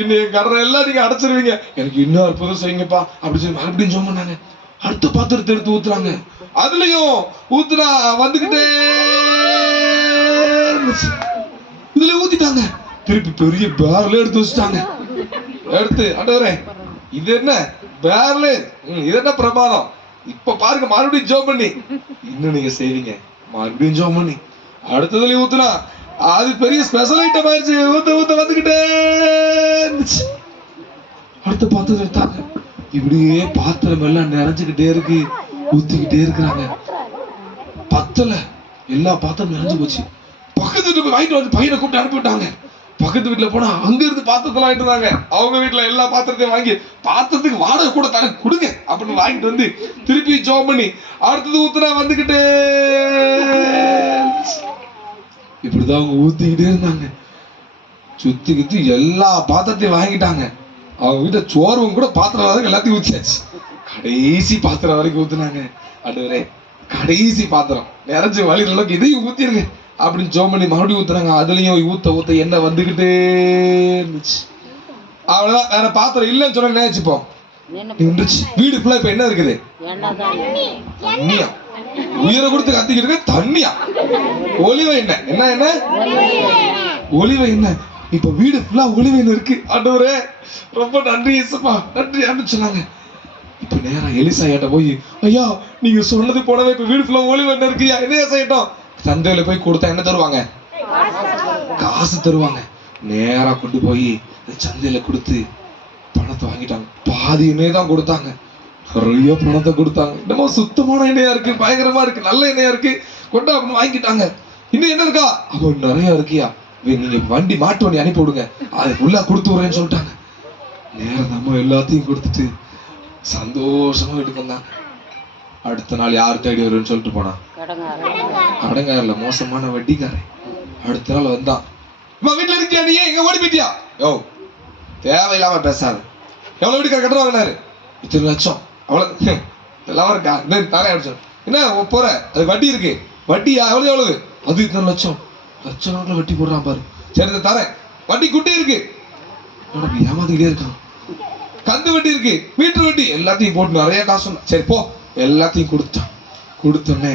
இன்னைக்கு கடனை எல்லாம் நீங்க அடைச்சிருவீங்க, எனக்கு இன்னும் அற்புதம் செய்யுங்கப்பா அப்படின்னு சொல்லி மறுபடியும் ஜெபம் பண்ணாங்க. அடுத்த பாத்திரத்தை எடுத்து ஊத்துறாங்க. அதுலயும் ஊத்துனா வந்துகிட்டே இருந்துச்சு. இதுல ஊத்திட்டாங்க. திருப்பி பெரிய பேரல எடுத்து வச்சுட்டாங்க. எடுத்து ஆண்டவரே இது என்ன பேரல, இது என்ன பிரமாதம், இப்ப பாருங்க மறுபடியும் ஜெபம் பண்ணி இன்னும் நீங்க செய்வீங்க. மறுபடியும் ஜெபம் பண்ணி அடுத்ததுல ஊத்துனா அது பெரிய ஸ்பெஷல் ஐட்டம் ஆயிடுச்சு. ஊத்த ஊத்த வந்துகிட்டே இருந்துச்சு. அடுத்த பாத்திரம் எடுத்தாங்க. இப்படியே பாத்திரம் எல்லாம் நிறைஞ்சுக்கிட்டே இருக்கு. ஊத்திக்கிட்டே இருக்கிறாங்க. பத்தல, எல்லா பாத்திரம் நிறைஞ்சு போச்சு. பக்கத்து வீட்டுல போய் வாங்கிட்டு வந்து பையனை கூப்பிட்டு அனுப்பிவிட்டாங்க. பக்கத்து வீட்டுல போனா அங்க இருந்து பாத்திரத்துல வாங்கிட்டு இருந்தாங்க. அவங்க வீட்டுல எல்லா பாத்திரத்தையும் வாங்கி பாத்திரத்துக்கு வாடகை கூட தனக்கு கொடுங்க அப்படின்னு வாங்கிட்டு வந்து திருப்பி ஜெபம் பண்ணி அடுத்தது ஊத்துனா வந்துகிட்டே இப்படிதான் அவங்க ஊத்திக்கிட்டே இருந்தாங்க. சுத்தி கித்தி எல்லா பாத்திரத்தையும் வாங்கிட்டாங்க. அவங்க வீட்டுல சோர்வும் கூட பாத்திரம் வரைக்கும் எல்லாத்தையும் ஊத்தியாச்சு. கடைசி பாத்திரம் வரைக்கும் ஊத்துனாங்க. ஆண்டவரே கடைசி பாத்திரம் நிறைஞ்சு வழிகிற அளவுக்கு இதையும் ஊத்திருங்க அப்படின்னு ஜெபம் பண்ணி மறுபடியும் ஊத்துறாங்க. அதுலயும் ஊத்த ஊத்த என்ன வந்துகிட்டே இருந்துச்சு. அவ்வளவுதான், வேற பாத்திரம் இல்லைன்னு சொன்னா நினைச்சுப்போம். வீடு ஃபுல்லா இப்ப என்ன இருக்குது? தண்ணியா, உயிரை கொடுத்து கத்திக்கிட்டு இருக்க தண்ணியா, ஒலிவ என்ன என்ன என்ன ஒலிவ என்ன. இப்ப வீடு ஃபுல்லா ஒலிவ என்ன இருக்கு. ஆண்டவரே ரொம்ப நன்றி இயேசுப்பா, நன்றி அப்படின்னு சொன்னாங்க. இப்ப நேரா எலிசாயிட்ட போய், ஐயா நீங்க சொன்னது போனவே இப்ப வீடு ஃபுல்லா ஒலிவ என்ன இருக்குயா, என்ன செய்யட்டும்? சந்தையில போய் கொடுத்தா என்ன தருவாங்க? காசு தருவாங்க. நேரா கொண்டு போய் சந்தையில கொடுத்து பணத்தை வாங்கிட்டாங்க. பாதி எண்ணெய் தான் கொடுத்தாங்க, நிறைய பணத்தை கொடுத்தாங்க. என்னமோ சுத்தமான எண்ணெயா இருக்கு, பயங்கரமா இருக்கு, நல்ல எண்ணெயா இருக்கு, கொண்டா அப்படின்னு வாங்கிட்டாங்க. இன்னும் என்ன இருக்கா? அவ நிறைய இருக்கியா, நீங்க வண்டி மாட்டு வண்டி அனுப்பி விடுங்க, அது ஃபுல்லா கொடுத்து விடுறேன்னு சொல்லிட்டாங்க. நேரம் நம்ம எல்லாத்தையும் கொடுத்துட்டு சந்தோஷமா வீட்டுக்கு வந்தாங்க. அடுத்த நாள் யார் தேடி வருன்னு சொல்லிட்டு போனா? கடங்காரல, மோசமான வட்டிக்காரன். அடுத்த நாள் வந்தான். வீட்டுல இருக்கியா, நீ எங்க ஓடி போயிட்டியா? யோ தேவையில்லாம பேசாது. எவ்வளவு வீட்டுக்கார கட்டுற வாங்கினாரு? 2 லட்சம். அவ்வளவு எல்லாம் இருக்கா? தானே அடிச்சோம். என்ன போற, அது வட்டி இருக்கு. வட்டியா? எவ்வளவு எவ்வளவு? அது 2 லட்சம். லட்சம் கணக்குல வட்டி போடுறான் பாரு. சரி தரேன், வட்டி குட்டி இருக்கு. ஏமாத்திக்கிட்டே இருக்கான். கந்து வட்டி இருக்கு, மீட்டர் வட்டி, எல்லாத்தையும் போட்டு நிறைய காசு. சரி போ, எல்லாத்தையும் கொடுத்தான். கொடுத்தோன்னே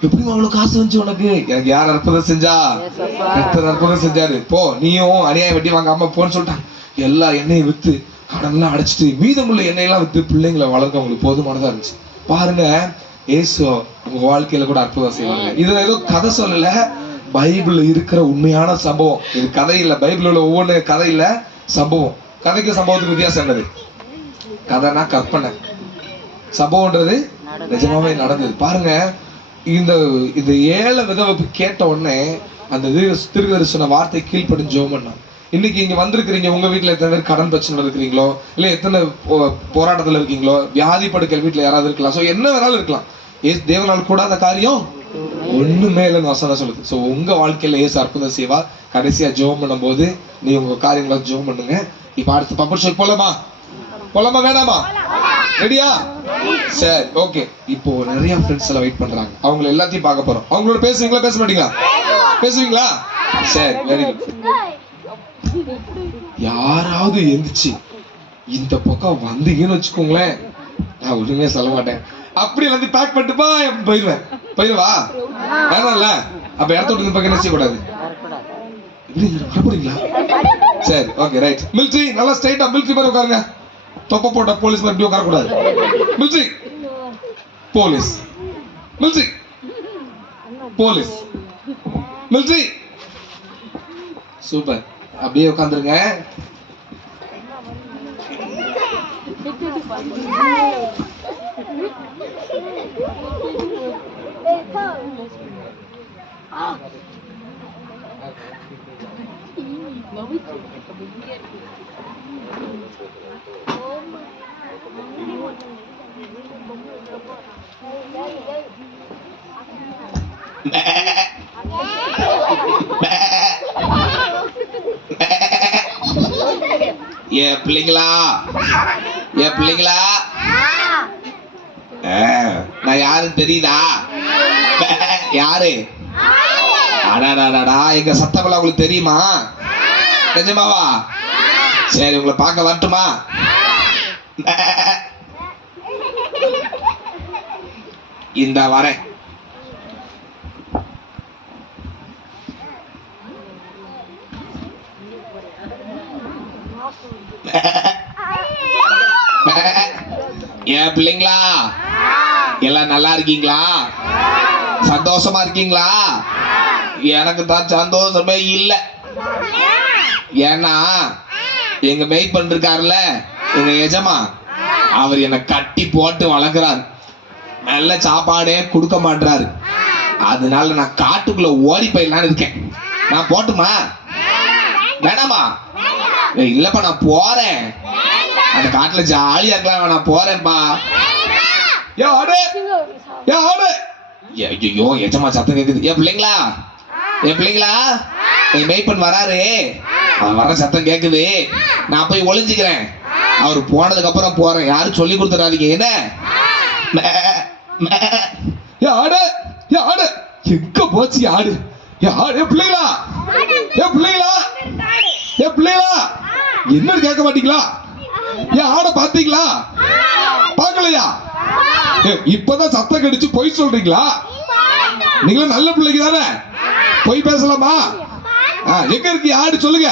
எப்படி அவ்வளவு காசு வந்துச்சு உனக்கு? எனக்கு யார் அற்புதம் செஞ்சா? கர்த்தர் அற்புதம் செஞ்சாரு. போ, நீயும் அநியாய வட்டி வாங்காம போன்னு சொல்லிட்டாங்க. எல்லா எண்ணெயும் வித்து கடன்லாம் அடைச்சிட்டு மீதமுள்ள எண்ணெயெல்லாம் வித்து பிள்ளைங்களை வளர்க்க அவங்களுக்கு போதுமானதா இருந்துச்சு. பாருங்க, இயேசு உங்க வாழ்க்கையில கூட அற்புதம் செய்வாங்க. இதுல ஏதோ கதை சொல்லல, பைபிள்ல இருக்கிற உண்மையான சம்பவம். இது கதை இல்ல, பைபிள்ல உள்ள ஒவ்வொன்று கதை இல்ல, சம்பவம். கதைக்கு சம்பவத்துக்கு வித்தியாசம் என்னது? கதைனா கற்பனை, சம்பவம்ன்றது நிஜமாவே நடந்தது. பாருங்க, இந்த இந்த 7 விதவை கேட்ட உடனே அந்த திருதரிசன வார்த்தை கீழ்ப்படிஞ்சு ஜெபம் பண்ணாங்க. இன்னைக்கு இங்க வந்திருக்கிறீங்க, உங்க வீட்டுல எத்தனை பேர் கடன் பிரச்சனை இருக்கிறீங்களோ, இல்ல எத்தனை போராட்டத்துல இருக்கீங்களோ, வியாதி படுக்கல் வீட்டுல யாராவது இருக்கலாம். சோ என்ன வேணாலும் இருக்கலாம். தேவனால் கூடாத காரியம் ஒண்ணுமே இல்லைன்னு வசனம் சொல்லுது. சோ உங்க வாழ்க்கையில ஏசு அற்புதம் செய்வா. கடைசியா ஜெபம் பண்ணும் போது நீ உங்க காரியங்களை ஜெபம் பண்ணுங்க. இப்ப அடுத்து பப்பர் ஷோ போலாமா? போலாமா வேணாமா? ரெடியா? சரி, ஓகே. இப்போ நிறைய ஃப்ரெண்ட்ஸ் எல்லாம் வெயிட் பண்றாங்க. அவங்க எல்லாத்தையும் பார்க்க போறோம். அவங்களோட பேசுவீங்களா, பேச மாட்டீங்களா? பேசுவீங்களா? சரி, வெரி குட். யாராவது எந்திரிச்சு இந்த பக்கம் வந்தீங்கன்னு வச்சுக்கோங்களேன், நான் ஒண்ணுமே சொல்ல மாட்டேன். அப்படி எல்லாத்தையும் பேக் பண்ணிட்டுப்பா போயிடுவேன். போயிடுவா வேணாம்ல? அப்ப இடத்த விட்டு இந்த பக்கம் என்ன செய்யக்கூடாது? வரப்படுங்களா? சரி, ஓகே, ரைட். மிலிட்ரி நல்லா ஸ்ட்ரைட்டா மிலிட்ரி மாதிரி உட்காருங்க. தொப்ப போட்ட போலீஸ் மாதிரி இப்படி உட்காரக்கூடாது. Military police, military police, military. Super. அப்படியே உட்காந்துருங்க. ஏ பிள்ளைங்களா, ஏ பிள்ளைங்களா, நான் யாருன்னு தெரியுதா? யாரு? அடாடாடா, எங்க சத்தமெல்லாம் உங்களுக்கு தெரியுமா? நிஜமாவா? சரி, உங்களை பார்க்க வரட்டுமா? இந்த வரேன். ஏன் பிள்ளைங்களா, எல்லாம் நல்லா இருக்கீங்களா? சந்தோஷமா இருக்கீங்களா? எனக்கு தான் சந்தோஷமே இல்லை. ஏன்னா எங்க மெய்ப்பன் இருக்காருல்ல, எங்க எஜமா, அவர் என்னை கட்டி போட்டு வளர்க்கிறாரு. நல்ல சாப்பாடே கொடுக்க மாட்டாரு. அதனால நான் காட்டுக்குள்ள ஓடி போயிடலான்னு இருக்கேன். நான் போட்டுமா? வேணாமா? இல்லப்பா, நான் போறேன். அந்த காட்டுல ஜாலியா இருக்கலாம். நான் போறேன்ப்பா. ஐயோ, எஜமா சத்தம் கேக்குது. ஏன் பிள்ளைங்களா, என் பிள்ளைங்களா, என் மெய்ப்பன் வராரு. அவர் வர சத்தம் கேக்குது. நான் போய் ஒளிஞ்சுக்கிறேன். அவர் போனதுக்கு அப்புறம் போறேன். யாரும் சொல்லி கொடுத்துடாதீங்க. என்ன ஆடு? ஆடு எங்க போச்சு? ஆடு பிள்ளைங்களா, ஏன் பிள்ளைங்களா, ஏன் பிள்ளைங்களா, என்னன்னு கேட்க மாட்டீங்களா? ஏன் ஆட பாத்தீங்களா? பாக்கலையா? இப்பதான் சத்தம் கடிச்சு பொய் சொல்றீங்களா? நீங்களும் நல்ல பிள்ளைங்க தானே, பொய் பேசலாமா? எங்க இருக்கு ஆடு சொல்லுங்க.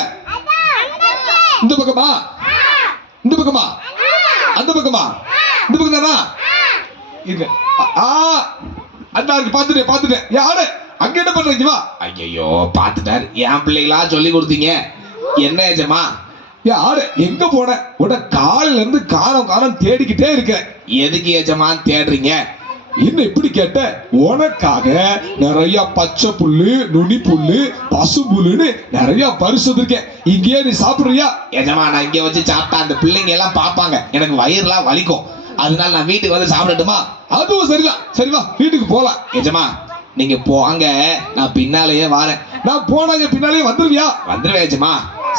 இந்த பக்கமா, இந்த பக்கமா, அந்த பக்கமா, இந்த பக்கம் தானா? இருக்கு. அண்ணா இருக்கு. பாத்துட்டேன். ஏன் ஆடு அங்க என்ன பண்றீங்க? வா. ஐயோ, பாத்துட்டாரு. என் பிள்ளைகளா சொல்லி கொடுத்தீங்க. என்ன ஏஜமா? ஏன் ஆடு எங்க போன? உட காலையில இருந்து காரம் தேடிக்கிட்டே இருக்கேன். எதுக்கு ஏஜமான்னு தேடுறீங்க? என்ன இப்படி கேட்ட? உனக்காக நிறைய பச்சை புல்லு, நுனி புல்லு, பசு புல்லுன்னு நிறைய பரிசு இருக்கேன். இங்கேயே நீ சாப்பிடுறியா? ஏஜமா, நான் இங்க வச்சு சாப்பிட்டா அந்த பிள்ளைங்க எல்லாம் பாப்பாங்க, எனக்கு வயிறுலாம் வலிக்கும். அதனால நான் வீட்டுக்கு வந்து சாப்பிடட்டுமா? அதுவும் சரிதான். சரி வா, வீட்டுக்கு போலாம். ஏஜமா, நீங்க போங்க, நான் பின்னாலேயே வரேன். நான் போனாங்க பின்னாலேயே வந்துருவியா? வந்துருவேன் ஏஜமா.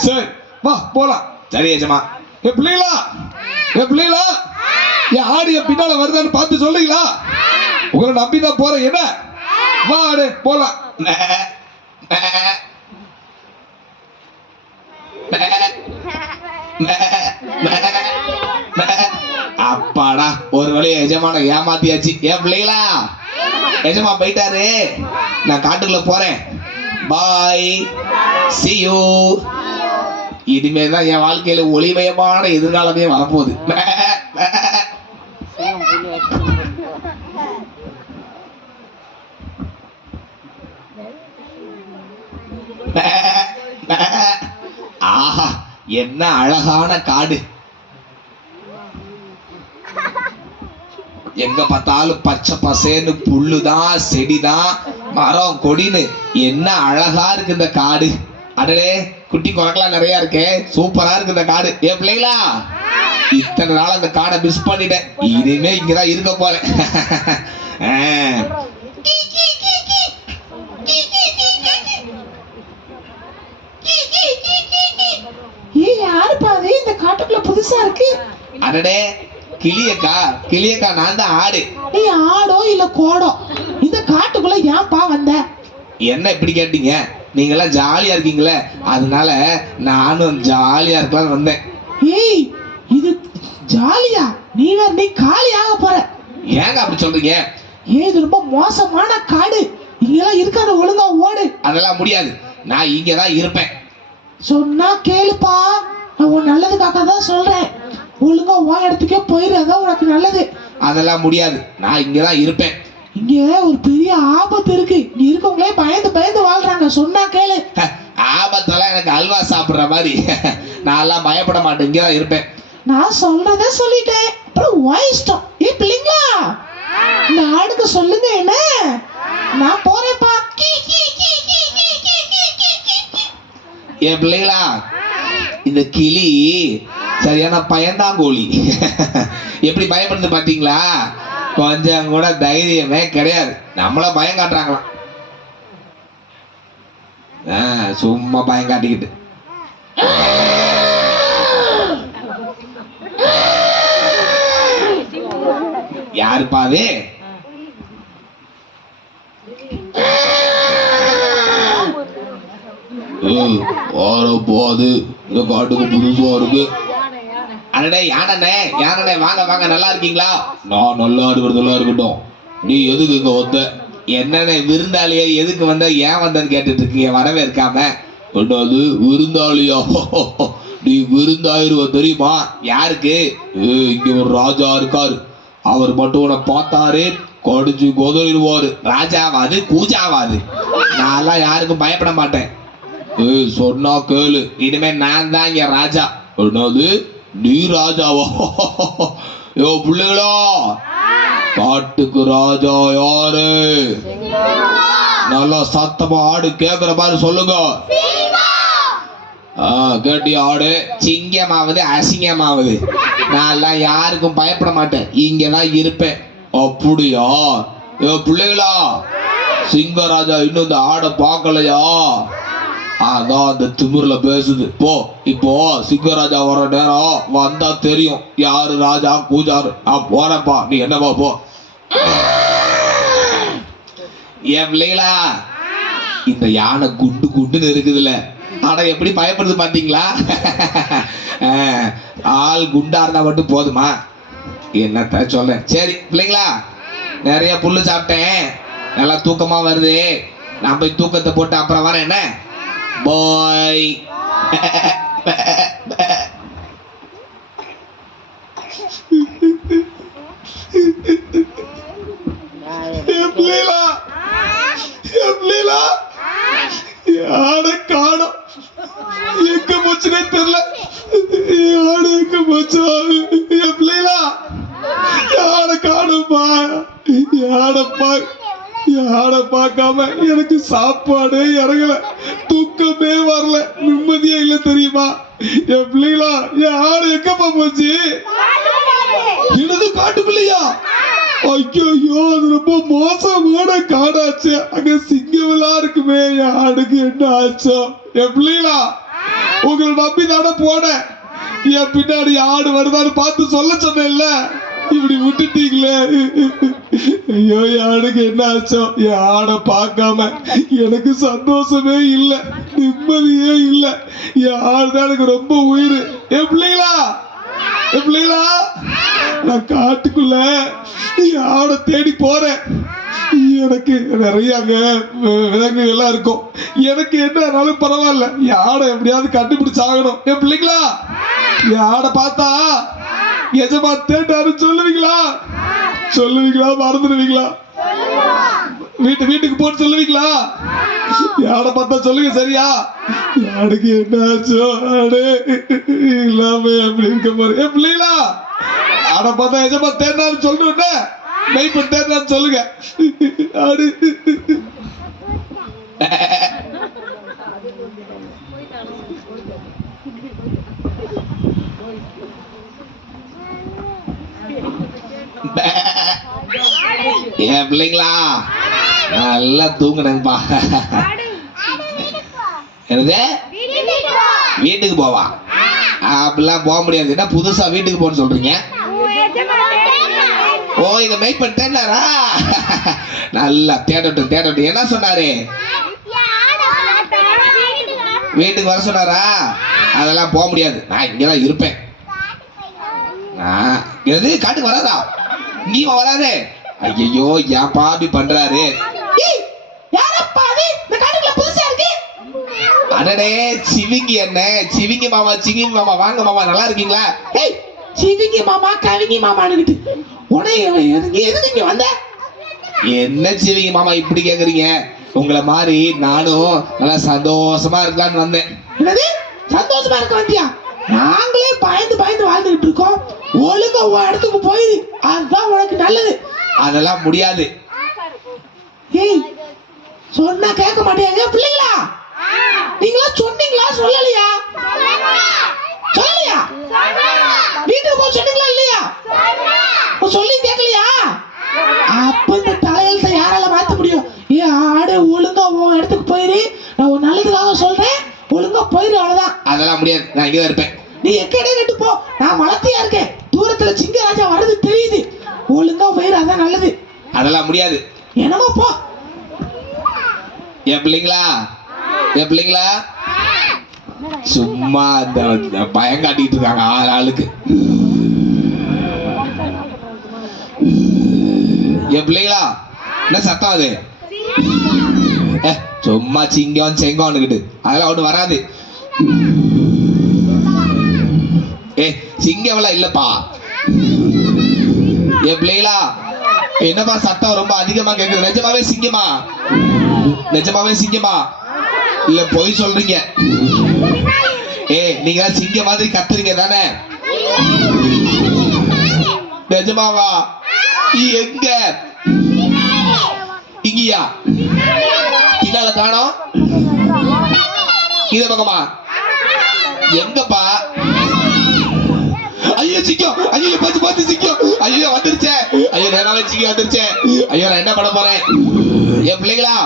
சரி வா போலாம். சரி ஏஜமா. என் பிள்ளைங்களா, என் பிள்ளைங்களா, என் ஆடு என் பின்னால வருதான்னு பார்த்து சொல்றீங்களா? உங்களை நம்பிதான் போறேன். என்ன வா ஆடு போலாம். அப்பாடா, ஒரு வழியா எஜமான ஏமாத்தியாச்சு. ஏன் பிள்ளைங்களா, எஜமா போயிட்டாரு. நான் காட்டுக்குள்ள போறேன். பாய், see you. இனிமேதான் என் வாழ்க்கையில ஒளிமயமான எதிர்காலமே வரப்போகுது. ஆஹா, என்ன அழகான காடு. எங்க பார்த்தாலும் பச்சை பசேன்னு புல்லுதான், செடிதான், மரம் கொடின்னு என்ன அழகா இருக்கு இந்த காடு. அடடே, குட்டி குரக்கெல்லாம் நிறைய இருக்கே, சூப்பரா இருக்கு இந்த காடு. ஏன் பிள்ளைங்களா, இத்தனை நாள் அந்த காடை மிஸ் பண்ணிட்டேன். இனிமே இங்கதான் இருக்க போறேன். யாருப்பா அது இந்த காட்டுக்குள்ள புதுசா இருக்கு? அடடே, கிளியக்கா, நான் தான் ஆடு. நீ ஆடோ இல்ல கோடோ, இந்த காட்டுக்குள்ள ஏன்பா வந்த? என்ன இப்படி கேட்டீங்க? நீங்க எல்லாம் ஜாலியா இருக்கீங்களே, அதனால நானும் ஜாலியா இருக்கலாம்னு வந்தேன். ஏய், இது ஜாலியா? நீ வேற நீ காலியாக போற. ஏங்க அப்படி சொல்றீங்க? இது ரொம்ப மோசமான காடு, இங்கெல்லாம் இருக்காத, ஒழுங்கா ஓடு. அதெல்லாம் முடியாது, நான் இங்கதான் இருப்பேன். சொன்னா கேளுப்பா, நான் உன் நல்லதுக்காக தான் சொல்றேன். ஒழுங்கா உன் இடத்துக்கே போயிடுறதா உனக்கு நல்லது. அதெல்லாம் முடியாது, நான் இங்கதான் இருப்பேன். இங்க ஒரு பெரிய ஆபத்து இருக்கு. இங்க இருக்கவங்களே பயந்து வாழ்றாங்க. சொன்னா கேளு. ஆபத்தெல்லாம் எனக்கு அல்வா சாப்பிடுற மாதிரி. நான் எல்லாம் பயப்பட மாட்டேன், இங்கதான் இருப்பேன். நான் சொல்றத சொல்லிட்டேன், அப்புறம் உன் இஷ்டம். ஏ பிள்ளைங்களா, இந்த ஆடுக்கு சொல்லுங்க. என்ன, நான் போறேன்ப்பா. என் பிள்ளைங்களா, இந்த இந்த கிளி சரியான பயந்தாங்கோழி. எப்படி பயப்படுது பாத்தீங்களா? கொஞ்சம் கூட தைரியமே கிடையாது. நம்மள பயம் காட்டுறாங்களாம். சும்மா பயம் காட்டிக்கிட்டு. யாருப்பா அது? போது இந்த காட்டுக்கு புதுசா இருக்கு. அடடே யானண்ணே, யானண்ணே வாங்க வாங்க, நல்லா இருக்கீங்களா? நான் நல்லா இருக்கிறதெல்லாம் இருக்கட்டும். நீ எதுக்கு இங்க வந்த? என்னண்ணே விருந்தாளியா எதுக்கு வந்த, ஏன் வந்தன்னு கேட்டுட்டு இருக்கீங்க, வரவே இருக்காம? என்னது விருந்தாளியா? நீ விருந்தாயிருவ தெரியுமா? யாருக்கு? இங்க ஒரு ராஜா இருக்காரு. அவர் மட்டும் உன்னை பார்த்தாரு கடிச்சு கொதறிடுவாரு. ராஜாவாது கூஜாவாது. நான் யாருக்கும் பயப்பட மாட்டேன். சொன்னா கேளு, இனிமே நான் தான் இங்க ராஜா. என்னது நீ ராஜாவா? யோ பிள்ளைகளா, காட்டுக்கு ராஜா யாரு? நல்லா சத்தமா ஆடு கேக்குற மாதிரி சொல்லுங்க. கேட்டியா ஆடு? சிங்கமாவது அசிங்கமாவது நான் யாருக்கும் பயப்பட மாட்டேன், இங்கதான் இருப்பேன். அப்படியா? யோ பிள்ளைகளா, சிங்கராஜா இன்னும் இந்த ஆடை பார்க்கலையா? அதான் அந்த திமிர்ல பேசுது. போ, இப்போ சிங்கராஜா வர நேரம் வந்தா தெரியும் யாரு ராஜா கூஜாரு. நான் போறேன்ப்பா, நீ என்னப்பா போ. ஏன் பிள்ளைகளா, இந்த யானை குண்டு குண்டுன்னு இருக்குதுல்ல, ஆனா எப்படி பயப்படுது பாத்தீங்களா? ஆள் குண்டா இருந்தா மட்டும் போதுமா? என்னத்த சொல்ல. சரி பிள்ளைங்களா, நிறைய புல்லு சாப்பிட்டேன், நல்லா தூக்கமா வருது. நான் போய் தூக்கத்தை போட்டு அப்புறம் வரேன். என்ன பாய். யானை காணோம், எங்க போச்சுனே தெரியல. யானை எங்க போச்சா? என் பிள்ளைகளா, யானை காணும்பா. யானை பார்க்காம எனக்கு சாப்பாடு இறங்கல, தூக்கமே வரல, நிம்மதியே இல்லை தெரியுமா? என் பிள்ளைகளா, யானை எங்கப்பா போச்சு? எனது காட்டுக்குள்ளையா? ஐயோ, அது ரொம்ப மோசமான காடாச்சு. அங்க சிங்கமெல்லாம் இருக்குமே, யானுக்கு என்ன ஆச்சோ? என் பிள்ளைகளா, உங்களை நம்பி தானே போனேன். என் பின்னாடி ஆடு வருதான்னு பார்த்து சொல்ல சொன்னேன்ல, இப்படி விட்டுட்டீங்களே. ஐயோ, யானுக்கு என்ன ஆச்சோ? யானை பார்க்காம எனக்கு சந்தோஷமே இல்லை, நிம்மதியே இல்லை. யாரு தான் எனக்கு ரொம்ப உயிர். என் பிள்ளைகளா, நான் காட்டுக்குள்ள யானை தேடி போறேன். எனக்கு நிறைய அங்க விலங்குகள் எல்லாம் இருக்கும். எனக்கு என்னன்னாலும் பரவாயில்ல, யானை எப்படியாவது கண்டுபிடிச்சாகணும். என் பிள்ளைங்களா, யானை பார்த்தா எஜமா தேட்டாரு சொல்லுவீங்களா? மறந்துடுவீங்களா? வீட்டுக்கு போட்டு சொல்லுவீங்களா? யானை பார்த்தா சொல்லுங்க, சரியா? யானுக்கு என்ன ஆச்சோ? ஆடு இல்லாம எப்படி இருக்க போற? என் பிள்ளைங்களா, ஆட பார்த்தா எஜமா தேர்னாலும் சொல்லணும், மெய்ப்பன் தேர்னாலும் சொல்லுங்க. ஆடு ஏன் பிள்ளைங்களா, நல்லா தூங்குனேங்கப்பா. என்னது வீட்டுக்கு போவா? அப்படிலாம் போக முடியாது. என்ன புதுசா வீட்டுக்கு போன்னு சொல்றீங்க? ஓ, இத மெய்ப்பன் தேடினாரா? நல்லா தேடட்டும். என்ன சொன்னாரு? வீட்டுக்கு வர சொன்னாரா? அதெல்லாம் போக முடியாது, நான் இங்கதான் இருப்பேன். எது காட்டுக்கு வராதா? நீ வராதே. ஐயோ, ஏன் பாபி பண்றாரு? அடடே, சிவிங்கி என்ன, சிவிங்கி மாமா வாங்க மாமா, நல்லா இருக்கீங்களா? சிவிங்கி மாமா கவிங்கி மாமான்னு எதுக்கு வந்த? என்ன சிவிங்கி மாமா இப்படி கேக்குறீங்க? உங்களை மாதிரி நானும் நல்லா சந்தோஷமா இருக்கலான்னு வந்தேன். என்னது சந்தோஷமா இருக்க வந்தியா? நாங்களே பயந்து வாழ்ந்துட்டு இருக்கோம். ஒழுங்கா உன் இடத்துக்கு போயிரு, அதுதான் உனக்கு நல்லது. அதெல்லாம் முடியாது. ஏய், சொன்னா கேட்க மாட்டேங்க பிள்ளைங்களா? நீங்களா சொன்னீங்களா சொல்லலையா? வீட்டுக்கு போக சொன்னீங்களா இல்லையா? சொல்லி கேட்கலையா? அப்ப இந்த தலையெழுத்தை யாரால மாத்த முடியும்? ஆடு ஒழுங்கா உன் இடத்துக்கு போயிரு, நான் ஒரு நல்லதுக்காக சொல்றேன், ஒழுங்கா போயிரு, அவ்வளவுதான். அதெல்லாம் முடியாது, நான் இங்கதான் இருப்பேன். நீ எக்கடே கட்டு போ, நான் வளர்த்தியா இருக்கேன், தூரத்துல சிங்கராஜா வர்றது தெரியுது, ஒழுங்கா போயிரு, அதான் நல்லது. அதெல்லாம் முடியாது. என்னமோ போ. என் பிள்ளைங்களா, என் பிள்ளைங்களா சும்மா அந்த பயம் காட்டிட்டு இருக்காங்க ஆளுக்கு. என் பிள்ளைங்களா என்ன சத்தம் அது? சும்மா சிங்கம் செங்கம்னுக்கிட்டு அதெல்லாம் ஒண்ணு வராது. சிங்கம்லாம் இல்லப்பா. என் பிள்ளைங்களா என்னப்பா சத்தம் ரொம்ப அதிகமா கேக்குது? நிஜமாவே சிங்கமா? நிஜமாவே சிங்கமா இல்ல பொய் சொல்றீங்க? நீங்க சிங்க மாதிரி கத்துறீங்க தானே? நிஜமாவா? எங்க? இங்கயா? பின்னால காணோம். இத பக்கமா எங்கப்பா? ஐயோ சிங்கம்! ஐயோ பார்த்து பார்த்து சிங்கம்! ஐயோ வந்துருச்சே! ஐயோ நேராவே சிங்கம் வந்துருச்சே! ஐயோ நான் என்ன பண்ண போறேன்? என் பிள்ளைங்களா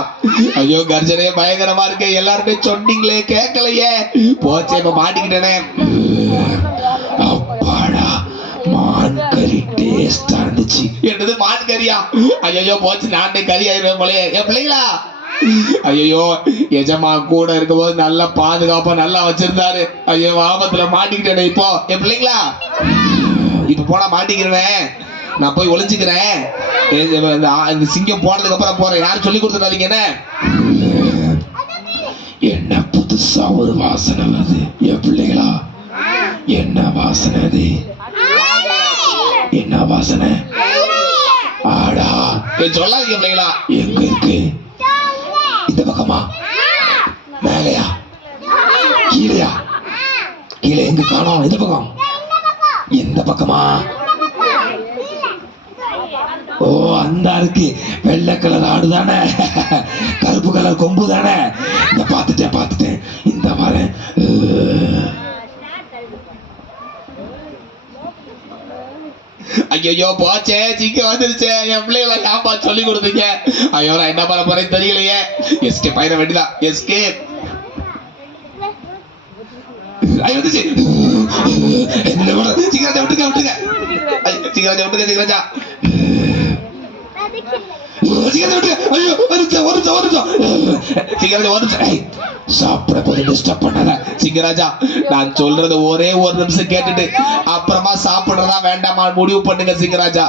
ஐயோ கர்ஜனே பயங்கரமா இருக்கு. எல்லாருமே சொன்னீங்களே கேட்கலையே, போச்சே இப்ப மாட்டிக்கிட்டேனே. அப்பாடா மான் கறி டேஸ்டா இருந்துச்சு. என்னது மான் கறியா? ஐயோ போச்சு, நானே கறி ஆயிடுவேன் போலயே. என் பிள்ளைங்களா ஐயோ எஜமா கூட இருக்கும் போது நல்லா பாதுகாப்பா நல்லா வச்சிருந்தாரு. ஐயோ ஆபத்துல மாட்டிக்கிட்டேனே இப்போ. என் பிள்ளைங்களா இப்ப போனா மாட்டிக்கிறேன், நான் போய் ஒளிஞ்சுக்கிறேன். இந்த சிங்கம் போனதுக்கு அப்புறம் போறேன். யாரும் சொல்லி கொடுத்துடாதீங்க. என்ன புதுசா ஒரு வாசனை வருது. என் பிள்ளைகளா என்ன வாசனை அது? என்ன வாசனை? ஆடா சொல்லாதீங்க பிள்ளைங்களா. எங்க இருக்கு? இந்த பக்கமா? மேலையா கீழையா? கீழே எங்க காணோம்? இந்த பக்கம். எந்த பக்கமா? ஓ அந்த இருக்கு. வெள்ளை கலர் ஆடு தானே, கருப்பு கலர் கொம்பு தானே. இந்த பார்த்துட்டேன் இந்த மாதிரி. ஐயோ போச்சே, சிங்க வந்துருச்சே. என் பிள்ளைகளை ஏன்பா சொல்லி கொடுத்தீங்க? ஐயோ நான் என்ன பண்ண போறேன்னு தெரியலையே. எஸ்கே பயிர வேண்டிதான். எஸ்கே வந்துச்சு. சிங்கராஜா விட்டுங்க. சிங்கராஜா விட்டுங்க. சாப்பிட போது டிஸ்டர்ப் பண்ணாத சிங்கராஜா. நான் சொல்றது ஒரே ஒரு நிமிஷம் கேட்டுட்டு அப்புறமா சாப்பிடுறதா வேண்டாமா முடிவு பண்ணுங்க சிங்கராஜா.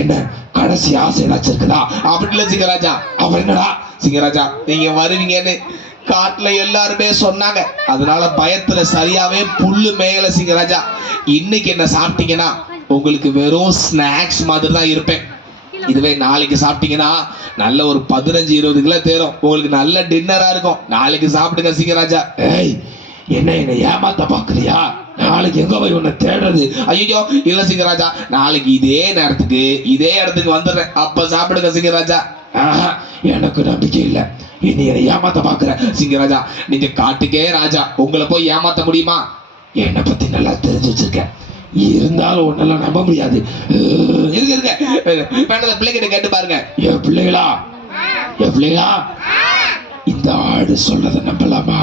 என்ன கடைசி ஆசை ஏதாச்சும் இருக்குதா? அப்படி இல்ல சிங்கராஜா. அப்புறம் என்னடா சிங்கராஜா நீங்க வருவீங்கன்னு காட்டுல எல்லாருமே சொன்னாங்க. அதனால பயத்துல சரியாவே புல்லு மேயல சிங்கராஜா. இன்னைக்கு என்ன சாப்பிட்டீங்கன்னா உங்களுக்கு வெறும் ஸ்நாக்ஸ் மாதிரி தான் இருப்பேன். இதுவே நாளைக்கு சாப்பிட்டீங்கன்னா நல்ல ஒரு 15-20 கிலோ தேரும். உங்களுக்கு நல்ல டின்னரா இருக்கும். நாளைக்கு சாப்பிடுங்க சிங்கராஜா. என்ன ஏமாத்த பாக்குறியா? நாளைக்கு எங்க போய் உன்னை தேடுறது? ஐயோ இல்ல சிங்கராஜா, நாளைக்கு இதே நேரத்துக்கு இதே இடத்துக்கு வந்துடுறேன், அப்ப சாப்பிடுங்க சிங்கராஜா. எனக்கு நம்பிக்கை இல்ல. இனி என்னை ஏமாத்த பாக்குற சிங்கராஜா. நீங்க காட்டுக்கே ராஜா, உங்களை போய் ஏமாத்த முடியுமா? என்னை பத்தி நல்லா தெரிஞ்சு வச்சிருக்கேன். இருந்தாலும் ஒன்னெல்லாம் நம்ப முடியாது. இருங்க பிள்ளைகிட்ட கேட்டு பாருங்க. என் பிள்ளைகளா இந்த ஆடு சொல்றத நம்பலாமா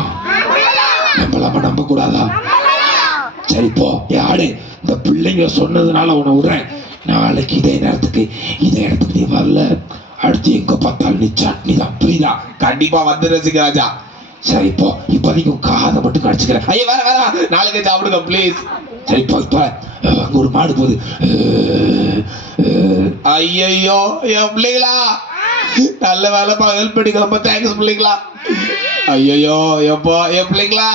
நம்ப கூடாதா? சரி போ ஆடு. இந்த பிள்ளைங்க சொன்னதுனால உன்னை விடுறேன். நாளைக்கு இதே நேரத்துக்கு இதே இடத்துக்கு நீ வரல, அடுத்து எங்க பார்த்தாலும் நீ சட்னி தான். புரியுதா? கண்டிப்பா வந்துடுற சிங்கராஜா. சரி போ. இப்போதைக்கு காதை மட்டும் கடிச்சுக்கிறேன். ஐயா வேற நாளைக்கு சாப்பிடுங்க ப்ளீஸ். சரி போ. இப்ப அங்க ஒரு மாடு போகுது. ஐயோ என் பிள்ளைங்களா நல்ல வேலைப்பா, ஹெல்ப் பண்ணிக்க, ரொம்ப தேங்க்ஸ் பிள்ளைங்களா. ஐயோ எப்போ என் பிள்ளைங்களா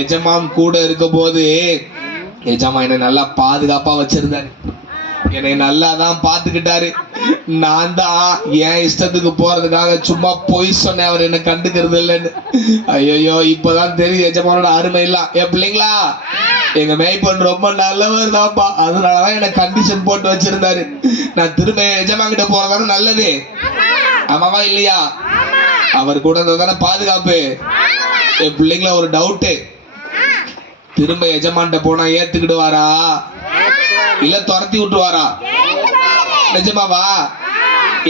எஜமான் கூட இருக்கும் போது எஜமா என்னை நல்லா பாதுகாப்பா வச்சிருந்தாரு. என்னை நல்லா தான் பார்த்துக்கிட்டாரு. நான் தான் என் இஷ்டத்துக்கு போறதுக்காக சும்மா பொய் சொன்னேன், அவர் என்ன கண்டுக்கிறது இல்லைன்னு. ஐயோ இப்பதான் தெரியுது எஜமானோட அருமை இல்ல. என் பிள்ளைங்களா எங்க மேய்ப்பன் ரொம்ப நல்லவர் தான்ப்பா. அதனாலதான் என்ன கண்டிஷன் போட்டு வச்சிருந்தாரு. நான் திரும்ப எஜமா கிட்ட போறதானே நல்லது. ஆமாவா இல்லையா? அவர் கூட இருந்தா தானே பாதுகாப்பு. என் பிள்ளைங்களா ஒரு டவுட்டு, திரும்ப எஜமான்ட்ட போனா ஏத்துக்கிடுவாரா இல்ல துரத்தி விட்டுவாரா? நிஜமாவா?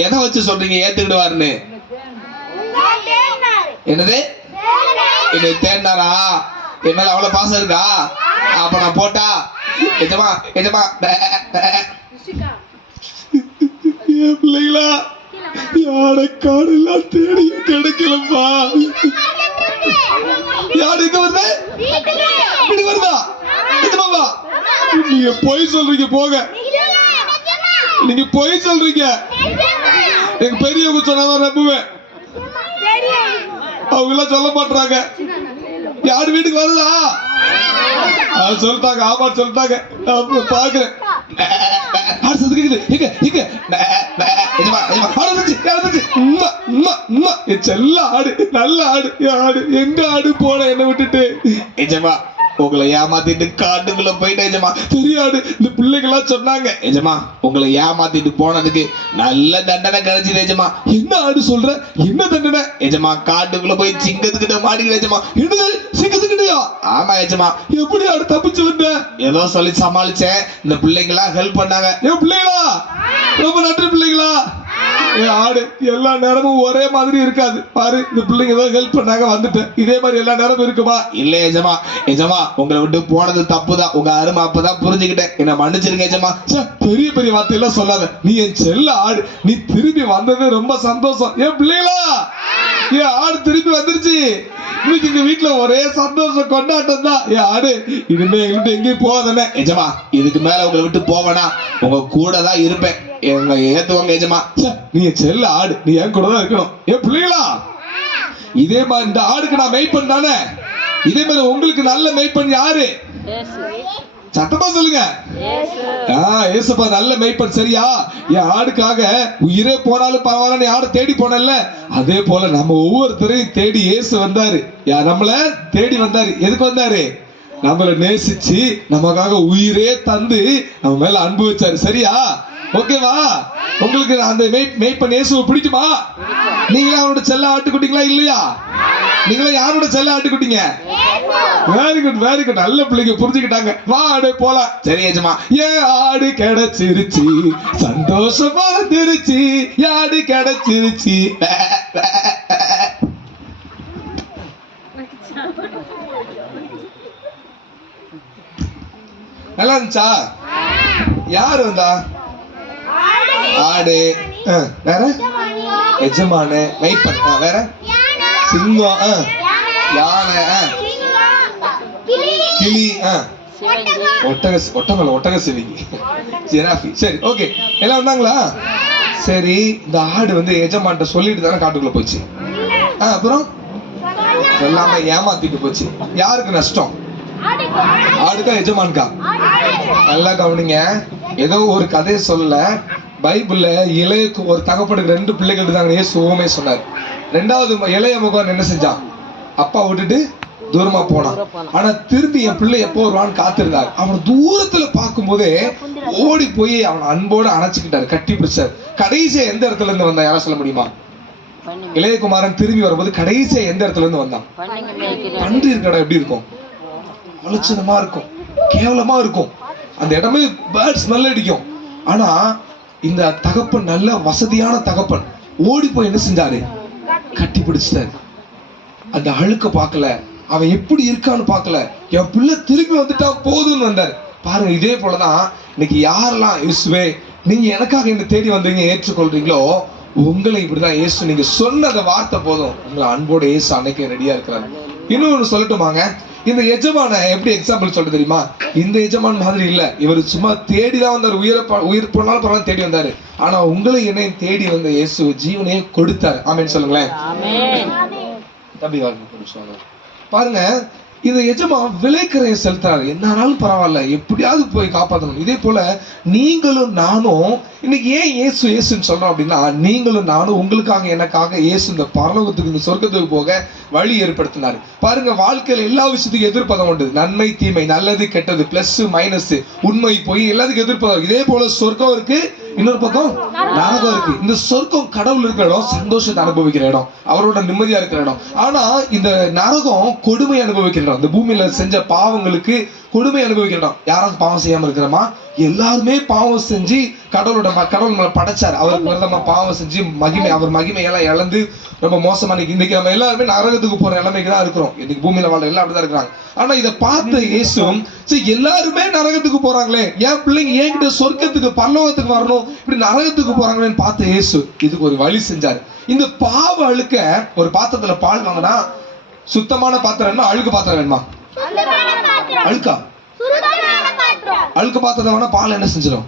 எதை வச்சு சொல்றீங்க ஏத்துக்கிடுவாருன்னு? என்னது? என்னை தேடினாரா? என் மேல அவ்வளவு பாசம் இருக்கா? அப்ப நான் போட்டா எஜமா எஜமா என் பிள்ளைங்களா யாரை காடெல்லாம் தேடி கிடைக்கலப்பா. யாரு இங்க வருது? இப்படி வருதா? நிஜமாவா? நீங்க பொய் சொல்றீங்க போங்க. நீங்க பொய் சொல்றீங்க. எங்க பெரியவங்க சொன்னாதான் நம்புவேன். அவங்க எல்லாம் சொல்ல மாட்டாங்க. யாரு வீட்டுக்கு வருதா? சொல்லிட்டாங்க. ஆமா சொல்லிட்டாங்க. பாக்குறேன். செல்ல ஆடு, நல்ல ஆடு. ஆடு எங்க ஆடு போன என்ன விட்டுட்டு? எஜமா உங்களை ஏமாத்திட்டு காட்டுக்குள்ள போயிட்டேன் எஜமா. தெரியாது இந்த பிள்ளைங்க எல்லாம் சொன்னாங்க எஜமா உங்களை ஏமாத்திட்டு போனதுக்கு நல்ல தண்டனை கிடைச்சது எஜமா. என்ன ஆடு சொல்ற? என்ன தண்டனை? எஜமா காட்டுக்குள்ள போய் சிங்கத்துக்கிட்ட மாட்டிக்கிற எஜமா. என்னது சிங்கத்துக்கிட்டயா? ஆமா எஜமா. எப்படி ஆடு தப்பிச்சு வந்த? ஏதோ சொல்லி சமாளிச்சேன். இந்த பிள்ளைங்க எல்லாம் ஹெல்ப் பண்ணாங்க. என் பிள்ளைங்களா ரொம்ப நன்றி பிள்ளைங்களா. ஆடு எல்லா நேரமும் ஒரே மாதிரி இருக்காது பாரு. இந்த பிள்ளைங்க ஏதோ ஹெல்ப் பண்ணாங்க வந்துட்டேன். இதே மாதிரி எல்லா நேரமும் இருக்குமா? இல்ல எஜமா. எஜமா உங்களை விட்டு போனது தப்புதான். உங்க அருமை அப்பதான் புரிஞ்சுக்கிட்டேன். என்ன மன்னிச்சிருங்க எஜமா. பெரிய பெரிய வார்த்தையெல்லாம் சொல்லாத. நீ என் செல்ல ஆடு. நீ திரும்பி வந்தது ரொம்ப சந்தோஷம். என் பிள்ளைகளா என் ஆடு திரும்பி வந்துருச்சு. இன்னைக்கு எங்க வீட்டுல ஒரே சந்தோஷம் கொண்டாட்டம் தான். என் ஆடு இனிமே எங்கிட்ட எங்கேயும் போகாதானே எஜமா. இதுக்கு மேல உங்களை விட்டு போவேனா உங்க கூட தான் இருப்பேன். எங்க ஏத்துவாங்க எஜமா. நீ செல்ல ஆடு. நீ என் கூட தான் இருக்கணும். என் பிள்ளைகளா இதே மாதிரி இந்த ஆடுக்கு நான் மெய்ப்பன் தானே. இதே மாதிரி உங்களுக்கு நல்ல மெய்ப்பன் யாரு? சத்தமா சொல்லுங்க. ஏசப்பா நல்ல மெய்ப்பன். சரியா? என் ஆடுக்காக உயிரே போனாலும் பரவாயில்ல ஆடு தேடி போனல. அதே போல நம்ம ஒவ்வொருத்தரையும் தேடி இயேசு வந்தாரு. நம்மள தேடி வந்தாரு. எதுக்கு வந்தாரு? நம்மளை நேசிச்சு நமக்காக உயிரே தந்து நம்ம மேல அன்பு வச்சாரு. சரியா? ஓகேவா? உங்களுக்கு அந்த மெய்ப்பன் இயேசுவை பிடிக்குமா? நீங்களா அவனோட செல்ல ஆட்டுக்குட்டிங்களா இல்லையா? நீங்களா யாரோட செல்ல ஆட்டுக்குட்டிங்க? Very good very good. நல்ல பிள்ளைங்க புரிஞ்சுக்கிட்டாங்க. வா ஆடு போலாம். சரி ஏஜமா. ஏன் ஆடு கிடைச்சிருச்சு சந்தோஷமா வந்துருச்சு. ஆடு கிடைச்சிருச்சு. நல்லா இருந்துச்சா? யாரு வந்தா? ஆடு. வேற எஜமானு மெய்ப்பன். வேற சிங்கம், யானை, கிளி, ஒட்டக சிவிங்கி, ஜிராஃபி. சரி ஓகே எல்லாம் வந்தாங்களா? சரி இந்த ஆடு வந்து எஜமான்ட்ட சொல்லிட்டு தானே காட்டுக்குள்ள போச்சு. அப்புறம் சொல்லாம ஏமாத்திட்டு போச்சு. யாருக்கு நஷ்டம்? ஆடுக்கா எஜமான்கா? நல்லா கவனிங்க. ஏதோ ஒரு கதையை சொல்ல பைபிள்ல இளையக்கு ஒரு தகப்பனுக்கு 2 பிள்ளைகள் இருந்தாங்க. இயேசு உவமை சொன்னார். 2வது இளைய மகன் என்ன செஞ்சான்? அப்பா விட்டுட்டு தூரமா போனான். ஆனா திரும்பி என் பிள்ளை எப்போ வருவான்னு காத்திருந்தார். அவன் தூரத்துல பார்க்கும் போதே ஓடி போய் அவன் அன்போடு அணைச்சுக்கிட்டாரு, கட்டி பிடிச்சாரு. கடைசியா எந்த இடத்துல இருந்து வந்தான்? யாரா சொல்ல முடியுமா? இளையகுமாரன் திரும்பி வரும்போது கடைசியா எந்த இடத்துல இருந்து வந்தான்? பன்றி இருக்கடா எப்படி இருக்கும்? அலட்சணமா இருக்கும், கேவலமா இருக்கும். அந்த இடமே பேட் ஸ்மெல் அடிக்கும். ஆனா இந்த தகப்பன் நல்ல வசதியான தகப்பன் ஓடி போய் என்ன செஞ்சாரு? கட்டி பிடிச்சிட்டாரு. அந்த அழுக்க பார்க்கல, அவன் எப்படி இருக்கான்னு பார்க்கல. என் பிள்ளை திரும்பி வந்துட்டா போதும்னு வந்தாரு. பாருங்க இதே போலதான் இன்னைக்கு யாரெல்லாம் இயேசுவே நீங்க எனக்காக என்ன தேடி வந்தீங்க ஏற்றுக்கொள்றீங்களோ உங்களை இப்படிதான் இயேசு நீங்க சொன்னத வார்த்தை போதும் உங்களை அன்போட இயேசு அன்னைக்கு ரெடியா இருக்கிறாரு. இன்னொன்னு சொல்லட்டுமாங்க? இந்த எஜமான எப்படி எக்ஸாம்பிள் சொல்ல தெரியுமா? இந்த எஜமான் மாதிரி இல்ல. இவர் சும்மா தேடிதான் வந்தார். உயிர் போனாலும் பரவாயில்ல தேடி வந்தாரு. ஆனா உங்களை என்னையும் தேடி வந்த இயேசு ஜீவனையே கொடுத்தாரு. ஆமென் சொல்லுங்களேன். தம்பி பாருங்க இந்த எஜமா விலைக்கரையை செலுத்துறாரு. என்னாலும் பரவாயில்ல எப்படியாவது போய் காப்பாற்றணும். இதே போல நீங்களும் நானும் இன்னைக்கு ஏன் இயேசு இயேசுன்னு சொல்றோம் அப்படின்னா, நீங்களும் நானும் உங்களுக்காக எனக்காக இயேசு இந்த பரலோகத்துக்கு இந்த சொர்க்கத்துக்கு போக வழி ஏற்படுத்தினாரு. பாருங்க வாழ்க்கையில எல்லா விஷயத்துக்கும் எதிர்ப்பதம் உண்டு. நன்மை தீமை, நல்லது கெட்டது, பிளஸ் மைனஸ், உண்மை பொய் எல்லாத்துக்கும் எதிர்ப்பதம். இதே போல சொர்க்கம் இருக்கு, இன்னொரு பக்கம் நரகம் இருக்கு. இந்த சொர்க்கம் கடவுள் இருக்கிற இடம், சந்தோஷத்தை அனுபவிக்கிற இடம், அவரோட நிம்மதியா இருக்கிற இடம். ஆனா இந்த நரகம் கொடுமை அனுபவிக்கிற இடம். இந்த பூமியில செஞ்ச பாவங்களுக்கு கொடுமை அனுபவிக்கிற இடம். யாராவது பாவம் செய்யாம இருக்கிறோமா? எல்லாருமே பாவம் செஞ்சு கடவுள் நம்மளை படைச்சார். அவருக்கு விரதமா பாவம் செஞ்சு அவர் மகிமையெல்லாம் இழந்து ரொம்ப மோசமா இன்னைக்கு நம்ம எல்லாருமே நரகத்துக்கு போற நிலைமைக்கு தான் இருக்கிறோம். இன்னைக்கு பூமியில வாழ்ற எல்லாம் அப்படிதான் இருக்கிறாங்க. ஆனா இதை பார்த்த இயேசுவும் எல்லாருமே நரகத்துக்கு போறாங்களே, என் பிள்ளைங்க என்கிட்ட சொர்க்கத்துக்கு பரலோகத்துக்கு வரணும், இப்படி நரகத்துக்கு போறாங்களேன்னு பார்த்த இயேசு இதுக்கு ஒரு வழி செஞ்சாரு. இந்த பாவ அழுக்க ஒரு பாத்திரத்துல பால் வாங்கினா சுத்தமான பாத்திரம் வேணுமா, அழுக்கு பாத்திரம் வேணுமா? அழுக்கா அழுக்கு பாத்திரம் வேணா பால் என்ன செஞ்சிடும்?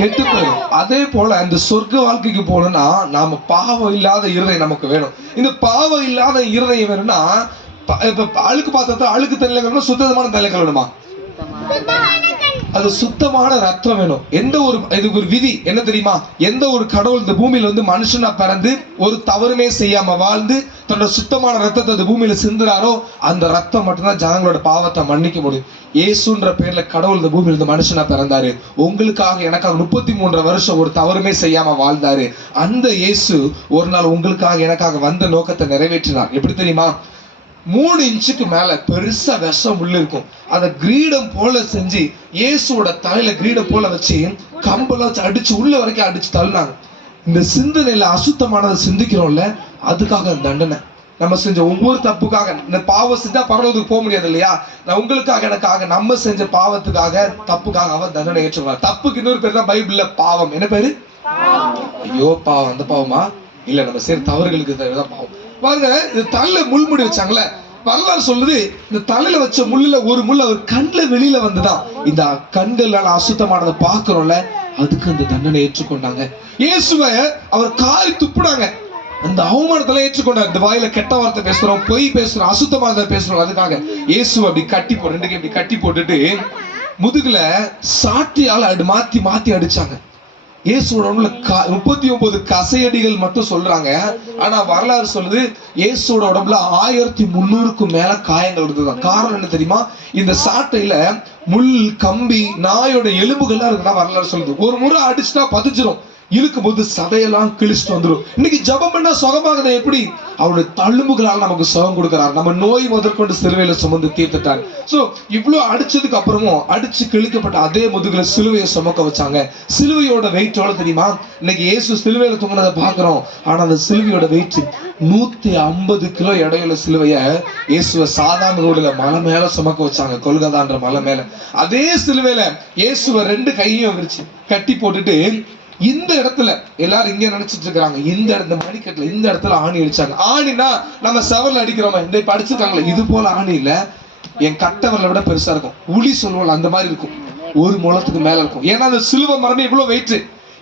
கெட்டு போயிடும். அதே போல இந்த சொர்க்க வாழ்க்கைக்கு போகணும்னா நாம பாவம் இல்லாத இருதயம் நமக்கு வேணும். இந்த பாவம் இல்லாத இருதயம் வேணும்னா அழுக்கு பாத்திரத்தை அழுக்கு தண்ணில கழுவணும், சுத்தமான தண்ணில கழுவணுமா? அது சுத்தமான ரத்தம் வேணும். இதுக்கு ஒரு விதி என்ன தெரியுமா? எந்த ஒரு கடவுள் இந்த பூமியில வந்து மனுஷனா பிறந்து ஒரு தவறுமே செய்யாம வாழ்ந்து தன்னோட சுத்தமான ரத்தத்தை இந்த பூமியில சிந்துறாரோ அந்த ரத்தம் மட்டும்தான் ஜனங்களோட பாவத்தை மன்னிக்க முடியும். இயேசுன்ற பேர்ல கடவுள் இந்த பூமியில இருந்து மனுஷனா பிறந்தாரு. உங்களுக்காக எனக்காக 33 வருஷம் ஒரு தவறுமே செய்யாம வாழ்ந்தாரு. அந்த இயேசு ஒரு நாள் உங்களுக்காக எனக்காக வந்த நோக்கத்தை நிறைவேற்றினார். எப்படி தெரியுமா? 3 இன்ச்சுக்கு மேல பெருசா விஷம் உள்ள இருக்கும். அத கிரீடம் போல செஞ்சு இயேசுவோட தலையில கிரீடம் போல வச்சு கம்பெல்லாம் வச்சு அடிச்சு உள்ள வரைக்கும் அடிச்சு தள்ளினாங்க. இந்த சிந்தனையில அசுத்தமானதை சிந்திக்கிறோம்ல, அதுக்காக தண்டனை. நம்ம செஞ்ச ஒவ்வொரு தப்புக்காக, இந்த பாவம் செஞ்சா பரலோகத்துக்கு போக முடியாது இல்லையா? நான் உங்களுக்காக எனக்காக நம்ம செஞ்ச பாவத்துக்காக தப்புக்காக அவர் தண்டனை ஏற்றுவார். தப்புக்கு இன்னொரு பேர் தான் பைபிள்ல பாவம். என்ன பேரு? ஐயோ பாவம், அந்த பாவமா? இல்ல, நம்ம செய்யற தவறுகளுக்கு தான் பாவம். பாருங்க, இந்த தலையில முள்முடி வச்சாங்களே, வரலாறு சொல்லுது இந்த தலையில வச்ச முள்ளுல ஒரு முள் அவர் கண்ணுல வெளியில வந்துதான். இந்த கண்களால அசுத்தமானதை பாக்குறோம்ல, அதுக்கு அந்த தண்டனை ஏற்றுக்கொண்டாங்க. இயேசுவை அவர் காரி துப்புனாங்க. அந்த அவமானத்துல ஏற்றுக்கொண்டார். இந்த வாயில கெட்ட வார்த்தை பேசுறோம், பொய் பேசுறோம், அசுத்தமானதை பேசுறோம், அதுக்காக இயேசுவை அப்படி கட்டி ரெண்டுக்கு இப்படி கட்டி போட்டுட்டு முதுகுல சாட்டியால மாத்தி மாத்தி அடிச்சாங்க. இயேசுவோட உடம்புல 39 கசையடிகள் மட்டும் சொல்றாங்க. ஆனா வரலாறு சொல்லுது இயேசுவோட உடம்புல 1300க்கும் மேல காயங்கள் இருந்ததுதான். காரணம் என்ன தெரியுமா? இந்த சாட்டையில முள், கம்பி, நாயோட எலும்புகள்லாம் இருக்குன்னா வரலாறு சொல்லுது. ஒரு முறை அடிச்சுட்டா பதிச்சிரும், இழுக்கும் போது சதையெல்லாம் கிழிச்சிட்டு வந்துடும். இன்னைக்கு ஜபம் பண்ணா சுகமாகுது எப்படி? அவருடைய தழும்புகளால் நமக்கு சுகம் கொடுக்கிறார். நம்ம நோய் முதற்கொண்டு சிலுவையில சுமந்து தீர்த்துட்டார். சோ இவ்வளவு அடிச்சதுக்கு அப்புறமும் அடிச்சு கிழிக்கப்பட்ட அதே முதுகுல சிலுவையை சுமக்க வச்சாங்க. சிலுவையோட வெயிட் எவ்வளவு தெரியுமா? இன்னைக்கு இயேசு சிலுவையில தூங்கினதை பாக்குறோம். ஆனா அந்த சிலுவையோட வெயிட் 150 கிலோ எடையுள்ள சிலுவைய இயேசுவை சாதாரண ரோடுல மலை மேல சுமக்க வச்சாங்க, கொல்கதான்ற மலை மேல. அதே சிலுவையில இயேசுவை 2 கையையும் விரிச்சு கட்டி போட்டுட்டு இந்த இடத்துல எல்லாரும் இங்க நினைச்சிட்டு இருக்காங்க, இந்த மணிக்கட்டுல இந்த இடத்துல ஆணி அடிச்சாங்க. ஆணினா நம்ம செவல்ல அடிக்கிறோம், இந்த இப்ப அடிச்சிருக்காங்களே, இது போல ஆணி இல்ல, என் கட்டவரை விட பெருசா இருக்கும். உளி சொல்லுவோம், அந்த மாதிரி இருக்கும், 1 முழத்துக்கு மேல இருக்கும். ஏன்னா அந்த சிலுவை மரமே இவ்வளவு வெயிட்.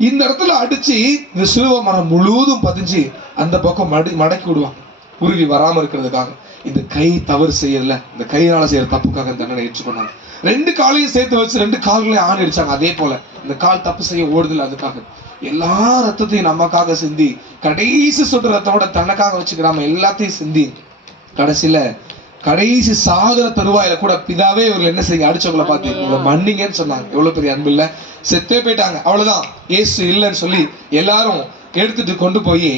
இந்த இடத்துல அடிச்சு இந்த சிலுவை மரம் முழுவதும் பதிஞ்சு அந்த பக்கம் மடக்கி விடுவாங்க, குருவி வராம இருக்கிறதுக்காக. இந்த கை தவறு செய்யல, இந்த கையினால செய்யற தப்புக்காக தண்டனை ஏற்றுக்கொண்டாங்க. 2 காலையும் சேர்த்து வச்சு 2 கால்களையும் ஆணி அடிச்சாங்க. அதே போல இந்த கால் தப்பு செய்ய ஓடுதல், அதுக்காக எல்லா ரத்தத்தையும் நமக்காக சிந்தி, கடைசி சொட்டு ரத்தோட தனக்காக வச்சுக்கிறாம எல்லாத்தையும் சிந்தி கடைசி சாகர தருவாயில கூட பிதாவே இவர்கள் என்ன செய்ய அடிச்சவங்களை பார்த்து இவங்களை மன்னிங்கன்னு சொன்னாங்க. எவ்வளவு பெரிய அன்பு இல்ல? செத்தே போயிட்டாங்க, அவ்வளவுதான், இயேசு இல்லைன்னு சொல்லி எல்லாரும் எடுத்துட்டு கொண்டு போய்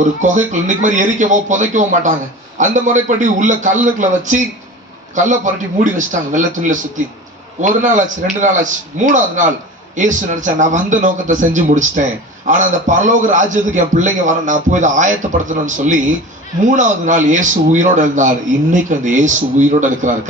ஒரு குகைக்குள்ள, இன்னைக்கு மாதிரி எரிக்கவோ புதைக்கவோ மாட்டாங்க, அந்த முறைப்படி உள்ள கல்லுக்குள்ள வச்சு கல்லை புரட்டி மூடி வச்சுட்டாங்க, வெள்ளை துணியில சுத்தி. 1 நாள் ஆச்சு, 2 நாள் ஆச்சு, 3ஆவது நாள் இயேசு நினைச்சா நான் வந்த நோக்கத்தை செஞ்சு முடிச்சிட்டேன், ஆனா அந்த பரலோக ராஜ்யத்துக்கு என் பிள்ளைங்க வர, நான் போய் இதை ஆயத்தப்படுத்தணும்னு சொல்லி 3ஆவது நாள் இயேசு உயிரோட இருந்தார். இன்னைக்கு அந்த இயேசு உயிரோட இருக்கிறார்.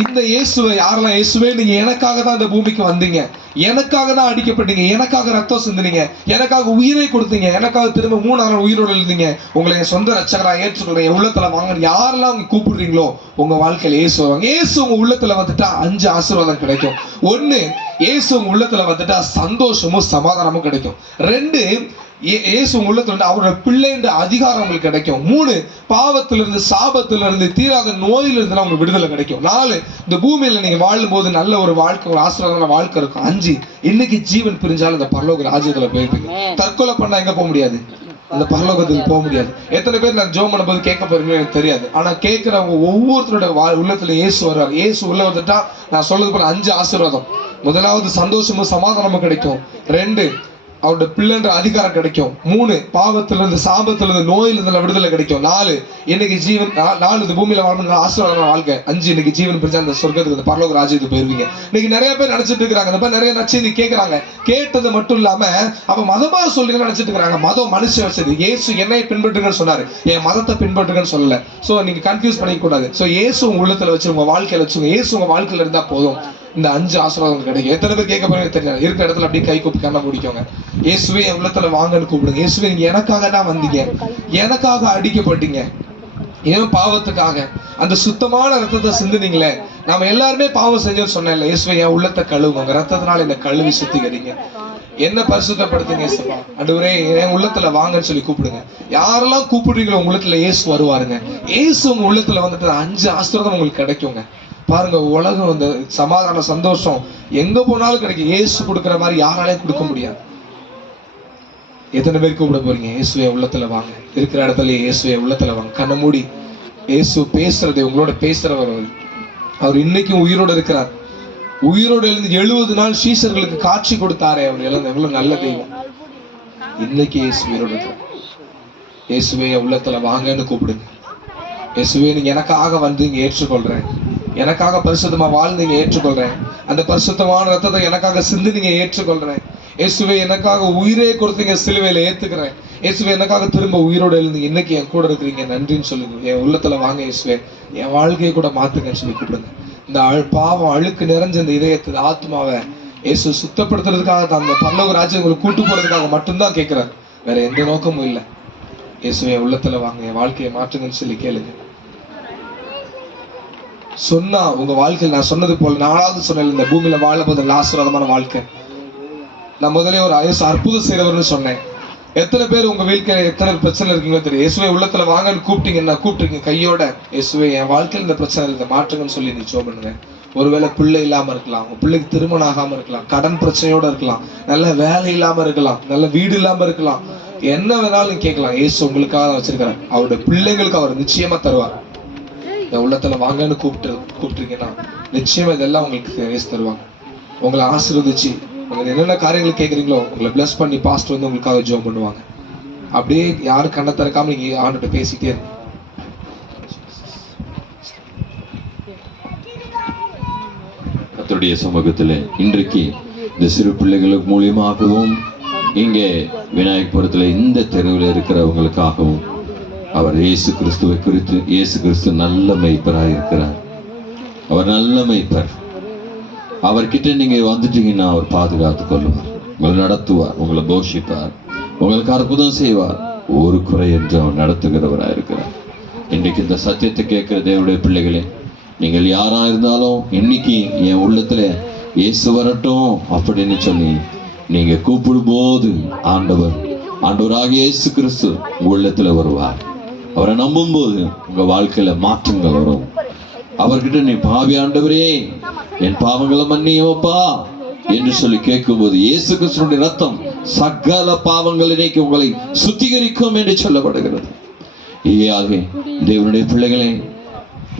இந்த இயேசுவை யாரெல்லாம் இயேசுவே நீங்க எனக்காக தான் இந்த பூமிக்கு வந்தீங்க, எனக்காக தான் அடிக்கப்பட்டீங்க, எனக்காக ரத்தம் சிந்தினீங்க, எனக்காக உயிரை கொடுத்தீங்க, எனக்காக திரும்ப 3ஆவது நாள் உயிரோடு எழுந்தீங்க, உங்களை என் சொந்த ரட்சகரா ஏற்றுக்கொள்றீங்க, உள்ளத்துல வாங்க, யாரெல்லாம் உங்க கூப்பிடுறீங்களோ உங்க வாழ்க்கையில இயேசு வருவாங்க. இயேசு உங்க உள்ளத்துல வந்துட்டா 5 ஆசீர்வாதம் கிடைக்கும். 1, இயேசு உங்க உள்ளத்துல வந்துட்டா சந்தோஷமும் சமாதானமும் கிடைக்கும். 2, இயேசு உள்ளத்துல அவரோட பிள்ளைன்ற அதிகாரம் உங்களுக்கு கிடைக்கும். 3, பாவத்திலிருந்து, சாபத்திலிருந்து, தீராத நோயிலிருந்து உங்களுக்கு விடுதலை கிடைக்கும். 4, இந்த பூமியில நீங்க வாழும் போது நல்ல ஒரு வாழ்க்கை, ஒரு ஆசீர்வாதமான வாழ்க்கை இருக்கும். 5, இன்னைக்கு ஜீவன் பிரிஞ்சாலும் இந்த பரலோக ராஜ்யத்துல போயிருப்பீங்க. தற்கொலை பண்ணா எங்க போக முடியாது? அந்த பரலோகத்துக்கு போக முடியாது. எத்தனை பேர் நான் ஜோம் பண்ணும்போது கேட்க போறீங்களோ எனக்கு தெரியாது. ஆனா கேட்கிறவங்க ஒவ்வொருத்தரோட உள்ளத்துல இயேசு வருவார். இயேசு உள்ள வந்துட்டா நான் சொல்றது போல 5 ஆசீர்வாதம். முதலாவது சந்தோஷமும் சமாதானமும் கிடைக்கும். 2 அவருடைய பிள்ளைன்ற அதிகாரம் கிடைக்கும். 3 பாவத்திலிருந்து சாபத்திலிருந்து நோயிலிருந்து விடுதலை கிடைக்கும். 4 இன்னைக்கு ஜீவன் 4 இந்த பூமியில வாழ்ந்த ஆசீர்வாதமான வாழ்க்கை. 5 இன்னைக்கு ஜீவன் பிடிச்சா அந்த சொர்க்கத்துக்கு அந்த பரலோக ராஜ்யத்துக்கு போயிருவீங்க. இன்னைக்கு நிறைய பேர் நினைச்சிட்டு இருக்காங்க, இந்த மாதிரி நிறைய நச்செய்தி கேட்கறாங்க. கேட்டது மட்டும் இல்லாம அவ மதமா சொல்றீங்கன்னு நினைச்சிட்டு இருக்காங்க. மதம் மனுஷன் வச்சது. இயேசு என்னை பின்பற்றுங்கன்னு சொன்னாரு, என் மதத்தை பின்பற்றுங்கன்னு சொல்லல. சோ நீங்க கன்ஃபியூஸ் பண்ணிக்க கூடாது. சோ இயேசு உங்க உள்ளத்துல வச்சு உங்க வாழ்க்கையில வச்சுங்க. இயேசு உங்க வாழ்க்கையில இருந்தா போதும், இந்த 5 ஆசீர்வாதம் கிடைக்கும். எத்தனை பேர் கேட்க போறீங்க தெரியல. இருக்கிற இடத்துல அப்படியே கை கூப்பி கண்ண முடிக்கோங்க. இயேசுவே என் உள்ளத்துல வாங்கன்னு கூப்பிடுங்க. இயேசுவே நீங்க எனக்காக தான் வந்தீங்க, எனக்காக அடிக்கப்பட்டீங்க, ஏன் பாவத்துக்காக அந்த சுத்தமான ரத்தத்தை சிந்துனீங்களே. நாம எல்லாருமே பாவம் செஞ்சோம்னு சொன்னேன்ல. இயேசுவே என் உள்ளத்தை கழுவுங்க, உங்க ரத்தத்தினால இந்த கழுவி சுத்திக்கிறீங்க, என்ன பரிசுத்தப்படுத்துங்க இயேசுப்பா. ஆண்டவரே என் உள்ளத்துல வாங்கன்னு சொல்லி கூப்பிடுங்க. யாரெல்லாம் கூப்பிடுறீங்களோ உங்க உள்ளத்துல இயேசு வருவாருங்க. இயேசு உங்க உள்ளத்துல வந்துட்டு 5 ஆசீர்வாதம் உங்களுக்கு கிடைக்குங்க. பாருங்க, உலகம் வந்து சமாதான சந்தோஷம் எங்க போனாலும் கிடைக்கும். இயேசு கொடுக்குற மாதிரி யாராலையும் கொடுக்க முடியாது. எத்தனை பேர் கூப்பிட போறீங்க? இயேசுவே உள்ளத்துல வாங்க. இருக்கிற இடத்துல இயேசுவே உள்ளத்துல வாங்க. கண்ண மூடி இயேசு பேசுறது உங்களோட பேசுறவர். அவர் இன்னைக்கும் உயிரோடு இருக்கிறார். உயிரோடு எழுந்து 70 நாள் சீஷர்களுக்கு காட்சி கொடுத்தாரே, அவர் எழுந்து எவ்வளவு நல்ல தெய்வம். இன்னைக்கு இயேசு உயிரோடு இருக்கிறார். இயேசுவே உள்ளத்துல வாங்கன்னு கூப்பிடுங்க. இயேசுவே நீங்க எனக்காக வந்து இங்க ஏற்றுக்கொள்றேன், எனக்காக பரிசுத்தமா வாழ்ந்தீங்க ஏற்றுக்கொள்றேன், அந்த பரிசுத்தமான ரத்தத்தை எனக்காக சிந்து நீங்க ஏற்றுக்கொள்றேன். இயேசுவே எனக்காக உயிரே கொடுத்தீங்க, சிலுவையில ஏத்துக்கிறேன். இயேசுவே எனக்காக திரும்ப உயிரோடு எழுந்து இன்னைக்கு என் கூட இருக்கிறீங்க, நன்றின்னு சொல்லுங்க. என் உள்ளத்துல வாங்க இயேசுவே, என் வாழ்க்கையை கூட மாத்துங்கன்னு சொல்லி கூப்பிடுங்க. இந்த பாவம் அழுக்கு நிறைஞ்ச இந்த இதயத்தை ஆத்மாவை இயேசு சுத்தப்படுத்துறதுக்காக தான், அந்த பரலோக ராஜ்யம் உங்களுக்கு கூட்டு போறதுக்காக மட்டும்தான் கேட்கிறார், வேற எந்த நோக்கமும் இல்லை. இயேசுவே உள்ளத்துல வாங்க, என் வாழ்க்கையை மாற்றுங்கன்னு சொல்லி கேளுங்க. சொன்னா உங்க வாழ்க்கையில் நான் சொன்னது போல 4வது சொன்னேன், இந்த பூமியில வாழ போது ஆசீர்வாதமான வாழ்க்கை. நான் முதலே ஒரு அற்புதம் செய்யறவர்னு சொன்னேன். எத்தனை பேர் உங்க வீட்டில் எத்தனை பிரச்சனை இருக்கீங்களோ தெரியும். இயேசுவே உள்ளத்துல வாங்கன்னு கூப்பிட்டீங்க கையோட, இயேசுவே என் வாழ்க்கையில் இந்த பிரச்சனை இருக்கு மாற்றுங்கன்னு சொல்லி நீ ஜெபம் பண்ணுங்க. ஒருவேளை பிள்ளை இல்லாம இருக்கலாம், உங்க பிள்ளைக்கு திருமணம் ஆகாம இருக்கலாம், கடன் பிரச்சனையோட இருக்கலாம், நல்ல வேலை இல்லாம இருக்கலாம், நல்ல வீடு இல்லாம இருக்கலாம், என்ன வேணாலும் கேட்கலாம். இயேசு உங்களுக்காக வச்சிருக்கிறார். அவருடைய பிள்ளைங்களுக்கு அவர் நிச்சயமா தருவார். இந்த உள்ளத்துல வாங்கன்னு கூப்பிட்டுருக்கீங்கன்னா நிச்சயமா இதெல்லாம் உங்களுக்கு இயேசு தருவாங்க. உங்களை ஆசீர்வதிச்சு உங்களுக்கு என்னென்ன காரியங்கள் கேட்குறீங்களோ உங்களை பிளஸ் பண்ணி பாஸ்டர் வந்து உங்களுக்காக ஜெபம் பண்ணுவாங்க. அப்படியே யாரும் கண்ணை திறக்காம நீங்க ஆண்டுகிட்ட பேசிட்டே இருங்க. கர்த்தருடைய சமூகத்தில் இன்றைக்கு இந்த சிறு பிள்ளைகளுக்கு மூலியமாகவும் இங்கே விநாயகபுரத்தில் இந்த தெருவில் இருக்கிறவங்களுக்காகவும் அவர் இயேசு கிறிஸ்துவை குறித்து, இயேசு கிறிஸ்து நல்ல மேய்ப்பராக இருக்கிறார். அவர் நல்ல மேய்ப்பர். அவர்கிட்ட நீங்க வந்துட்டீங்கன்னா அவர் பாதுகாத்து கொள்வார், உங்களை நடத்துவார், உங்களை போஷிப்பார், உங்களுக்கு அற்புதம் செய்வார். ஒரு குறை என்று அவர் நடத்துகிறவராக இருக்கிறார். இன்றைக்கு இந்த சத்தியத்தை கேட்கிற தேவனுடைய பிள்ளைகளே, நீங்கள் யாரா இருந்தாலும் இன்னைக்கு என் உள்ளத்துல இயேசு வரட்டும் அப்படின்னு சொல்லி நீங்க கூப்பிடும் போது ஆண்டவராக இயேசு கிறிஸ்து உங்க உள்ளத்துல வருவார். அவரை நம்பும் போது உங்க வாழ்க்கையில மாற்றங்கள் வரும். அவர்கிட்ட நீ பாவி ஆண்டவரே என் பாவங்களை மன்னியப்பா என்று சொல்லி கேட்கும் போது இயேசு கிறிஸ்துவினுடைய ரத்தம் சகல பாவங்கள் இன்னைக்கு உங்களை சுத்திகரிக்கும் என்று சொல்லப்படுகிறது. ஆகவே தேவனுடைய பிள்ளைகளே,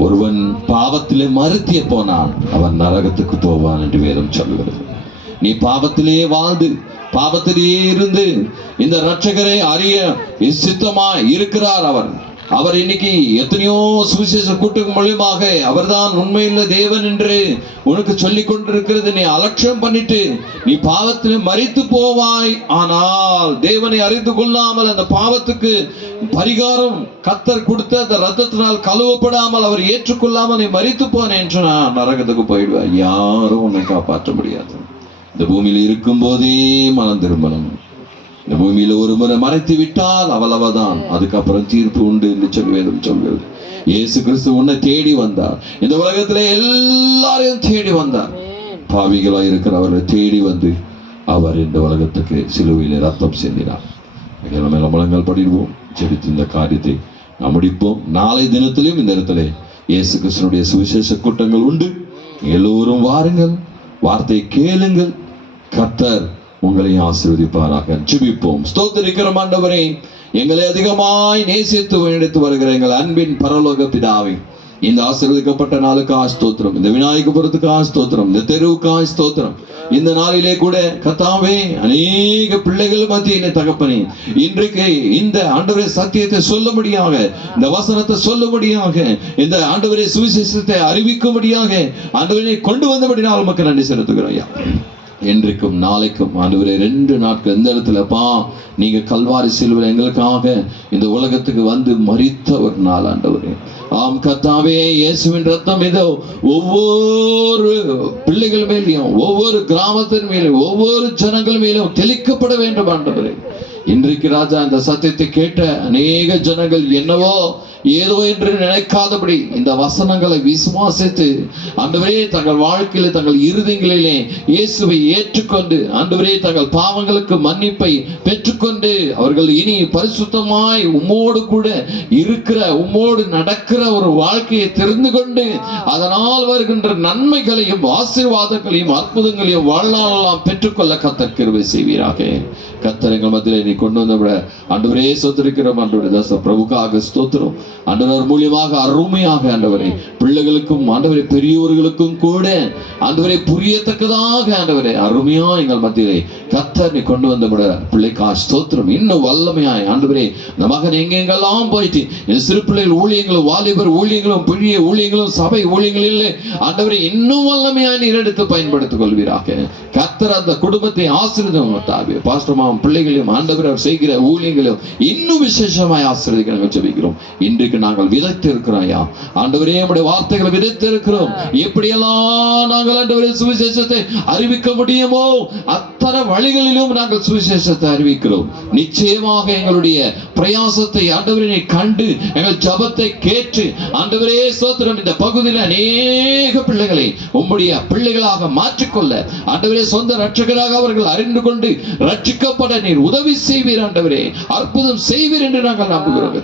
ஒருவன் பாவத்திலே மறுத்திய போனால் அவன் நரகத்துக்கு போவான் என்று வேதம் சொல்லுகிறது. நீ பாவத்திலேயே வாழ்ந்து பாவத்திலேயே இருந்து இந்த இரட்சகரை அறிய சித்தமா இருக்கிறார். அவர் இன்னைக்கு எத்தனையோ சுவிசேஷ கூட்டம் மூலியமாக அவர்தான் உண்மையுள்ள தேவன் என்று உனக்கு சொல்லி கொண்டிருக்கிறது. நீ அலட்சியம் பண்ணிட்டு நீ பாவத்தில் மரித்து போவாய். ஆனால் தேவனை அறிந்து கொள்ளாமல் அந்த பாவத்துக்கு பரிகாரம் கர்த்தர் கொடுத்த அந்த ரத்தத்தினால் கழுவப்படாமல் அவர் ஏற்றுக்கொள்ளாமல் நீ மரித்து போனேன் என்று நான் நரகத்துக்கு போயிடுவேன். யாரும் உன்னை காப்பாற்ற முடியாது. இந்த பூமியில் இருக்கும் போதே மனம் திரும்பணும். இந்த பூமியில ஒரு முறை மறைத்து விட்டால் அவ்வளவுதான், அதுக்கப்புறம் தீர்ப்பு உண்டு என்று சொல்லி வேதம் சொல்கிறது. இயேசு கிறிஸ்து உன்னை தேடி வந்தார். இந்த உலகத்திலே எல்லாரையும் தேடி வந்தார். பாவிகளா இருக்கிறவர்களை தேடி வந்து அவர் இந்த உலகத்துக்கு சிலுவையிலே ரத்தம் சிந்தினார். மலங்கள் படிடுவோம், ஜெபித்து இந்த காரியத்தை நாம் முடிப்போம். நாளை தினத்திலும் இந்த இடத்திலே இயேசு கிறிஸ்துனுடைய சுவிசேஷ கூட்டங்கள் உண்டு. எல்லோரும் வாருங்கள், வார்த்தை கேளுங்கள். கர்த்தர் உங்களை ஆசீர்வதிப்பாராக. ஜெபிப்போம். ஸ்தோத்திரிக்கிறோம் ஆண்டவரே, எங்களை அதிகமாய் நேசித்து எடுத்து வருகிற எங்கள் அன்பின் பரலோக பிதாவே, இந்த ஆசீர்வதிக்கப்பட்ட நாளுக்காக ஸ்தோத்திரம், இந்த விநாயகபுரத்துக்காக ஸ்தோத்திரம், இந்த தெருவுக்காக ஸ்தோத்திரம். இந்த நாளிலே கூட கர்த்தாவே அநேக பிள்ளைகள் மத்தியிலே தகப்பனே இன்றைக்கு இந்த ஆண்டவரே சத்தியத்தை சொல்லும்படியாக, இந்த வசனத்தை சொல்லும்படியாக, இந்த ஆண்டவரே சுவிசேஷத்தை அறிவிக்கும்படியாக ஆண்டவரே கொண்டு வந்தபடினால் உமக்கு நன்றி செலுத்துகிறோம் ஐயா. இன்றைக்கும் நாளைக்கும் ஆண்டவரே 2 நாட்கள் இந்த இடத்துலப்பா நீங்க கல்வாரி சிலுவையில் எங்களுக்காக இந்த உலகத்துக்கு வந்து மரித்த ஒரு நாள் ஆண்டவரே. ஆம் கர்த்தாவே, இயேசுவின் ரத்தம் இதோ ஒவ்வொரு பிள்ளைகள் மேலேயும், ஒவ்வொரு கிராமத்தின் மேலும், ஒவ்வொரு ஜனங்கள் மேலும் தெளிக்கப்பட வேண்டும் ஆண்டவரே. இன்றைக்கு ராஜா இந்த சத்தியத்தை கேட்ட அநேக ஜனங்கள் என்னவோ ஏதோ என்று நினைக்காதபடி இந்த வசனங்களை விசுவாசித்து ஆண்டவரே தங்கள் வாழ்க்கையில, தங்கள் இருதயங்களிலே இயேசுவை ஏற்றுக்கொண்டு ஆண்டவரே தங்கள் பாவங்களுக்கு மன்னிப்பை பெற்றுக்கொண்டு அவர்கள் இனி பரிசுத்தமாய் உம்மோடு கூட இருக்கிற, உம்மோடு நடக்கிற ஒரு வாழ்க்கையை தெரிந்து கொண்டு அதனால் வருகின்ற நன்மைகளையும் ஆசீர்வாதங்களையும் அற்புதங்களையும் வாழ்நாளெல்லாம் பெற்றுக்கொள்ள கர்த்தர் கிருபை செய்வீராக. கர்த்தர் எங்கள் மத்தியிலே நீ கொண்டு வந்த ஆண்டவரே ஸ்தோத்திரிக்கிறோம். ஆண்டவரே தாச பிரபுக்காக ஸ்தோத்திரம். ஆண்டவர் மூலியமாக அருமையாக ஆண்டவரே பிள்ளைகளுக்கும் ஆண்டவரே பெரியவர்களுக்கும் கூட ஆண்டவரை புரியத்தக்கதாக ஆண்டவரே அருமையா எங்கள் மத்தியிலே கர்த்தர் நீ கொண்டு வந்த பிள்ளைக்கா ஸ்தோத்திரம். இன்னும் வல்லமையாய் ஆண்டவரே இந்த மகன் எங்கெங்கெல்லாம் போயிட்டு இந்த சிறு பிள்ளைகள் ஊழியங்களும், வாலிபர் ஊழியங்களும், பெரிய ஊழியங்களும், சபை ஊழியங்களில் ஆண்டவரை இன்னும் வல்லமையாய் நீர் எடுத்து பயன்படுத்திக் கொள்வீராக. கர்த்தர் அந்த குடும்பத்தை ஆசீர்வதிப்பாராக. பாஸ்டர்மாவும் பிள்ளைகளையும் ஆண்டவர் அவர் செய்கிற ஊழியங்களும் இன்னும் விசேஷமாய் ஆசீர்வதிக்க நாங்கள் ஜெபிக்கிறோம். இன்றைக்கு நாங்கள் விதைத்து இருக்கிறோம் ஐயா ஆண்டவரே, நம்முடைய வார்த்தைகளை விதைத்து இருக்கிறோம். எப்படியெல்லாம் நாங்கள் ஆண்டவரே சுவிசேஷத்தை அறிவிக்க முடியுமோ அத்தனை வழிகளிலும் நாங்கள் சுவிசேஷத்தை அறிவிக்கிறோம். நிச்சயமாக எங்களுடைய பிரயாசத்தை ஆண்டவரை கண்டு எங்கள் ஜபத்தை கேட்டு ஆண்டவரே ஸ்தோத்திரம், இந்த பகுதியில் அநேக பிள்ளைகளை உம்முடைய பிள்ளைகளாக மாற்றிக்கொள்ள ஆண்டவரே சொந்த ரட்சகராக அவர்கள் அறிந்து கொண்டு ரட்சிக்கப்பட நீர் உதவி செய்வீர் ஆண்டவரே, அற்புதம் செய்வீர் என்று நாங்கள் நம்புகிறோம்.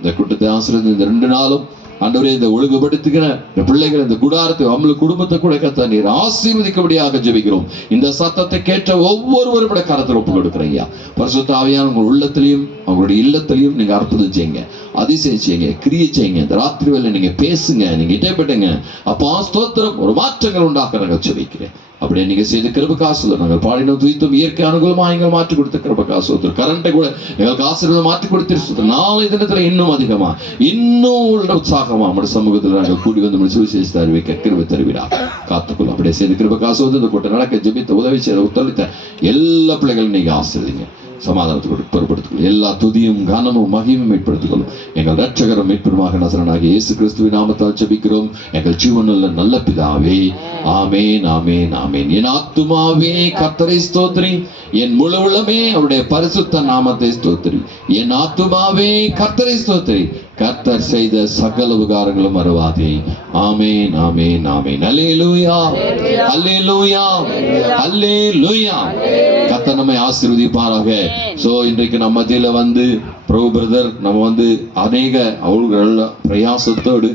இந்த கூட்டத்தை ஆசீர்வதித்து இந்த 2 நாளும் ஆண்டவரே இந்த ஒழுங்குபடுத்துகிற இந்த பிள்ளைகள், இந்த குடாரத்தை, அவங்களுக்கு குடும்பத்தை கூட கர்த்தர் நீர் ஆசீர்வதிக்கும்படியாக ஜெபிக்கிறோம். இந்த சத்தத்தை கேட்ட ஒவ்வொருவரும் கூட கரத்தில் ஒப்பு கொடுக்கிறேன் ஐயா. பரிசுத்த ஆவியான உங்கள் உள்ளத்திலையும் அவங்களுடைய இல்லத்திலையும் நீங்க அற்புதம் செய்யுங்க, அதிசயம் செய்யுங்க, கிரியை செய்யுங்க. இந்த ராத்திரி வேளையில நீங்க பேசுங்க, நீங்க இடைப்பட்டுங்க. அப்போ ஸ்தோத்திரம், ஒரு மாற்றங்கள் உண்டாக்க நாங்கள் ஜெபிக்கிறேன். அப்படியே நீங்க செய்த கிருபைக்காக நாங்கள் பாடினோம், துதித்தோம். இயற்கை அனுகூலமா எங்கள் மாற்றி கொடுத்த கிருபைக்காக கரண்டை கூட எங்களுக்கு ஆசீர்வாதம் மாற்றி கொடுத்து நாளை தினத்துல இன்னும் அதிகமா, இன்னும் உள்ள உற்சாகமா நம்முடைய சமூகத்தில் நாங்கள் கூடி வந்து சுவிசேஷத்தை அறிவிக்க கிருபை தருவீராக. காத்துக்கொள்ளும். அப்படியே செய்த கிருபைக்காக இந்த கூட்டம் நடக்க ஜெபித்த உதவி செய்த ஒத்துழைத்த எல்லா பிள்ளைகளும் நீங்க ஆசீர்வதிங்க, சமாதானத்தோடு பொறுப்படுத்திக்கொள்ளும். எல்லா துதியும் கனமும் மகிமையும் ஏற்படுத்திக் கொள்ளும். எங்கள் ரட்சகரும் மீட்பருமாக நசரனாகிய இயேசு கிறிஸ்துவின் நாமத்தால் ஜெபிக்கிறோம் எங்கள் ஜீவனுள்ள நல்ல பிதாவே. ஆமேன், ஆமேன், ஆமேன். என் ஆத்துமாவே கர்த்தரை ஸ்தோத்திரி, என் முழு உள்ளமே அவருடைய பரிசுத்த நாமத்தை ஸ்தோத்திரி. என் ஆத்துமாவே கர்த்தரை ஸ்தோத்திரி, கர்த்தர் செய்த சகல உபகாரங்களும் மறவாதே. ஆமேன், ஆமேன், ஆமேன். அல்லேலூயா, அல்லேலூயா, அல்லேலூயா. கர்த்தர் நம்மை ஆசீர்வதிப்பாராக. சோ இன்றைக்கு நம்ம மத்தியில வந்து பிரபு பிரதர் நம்ம வந்து அநேக அவர்கள் பிரயாசத்தோடு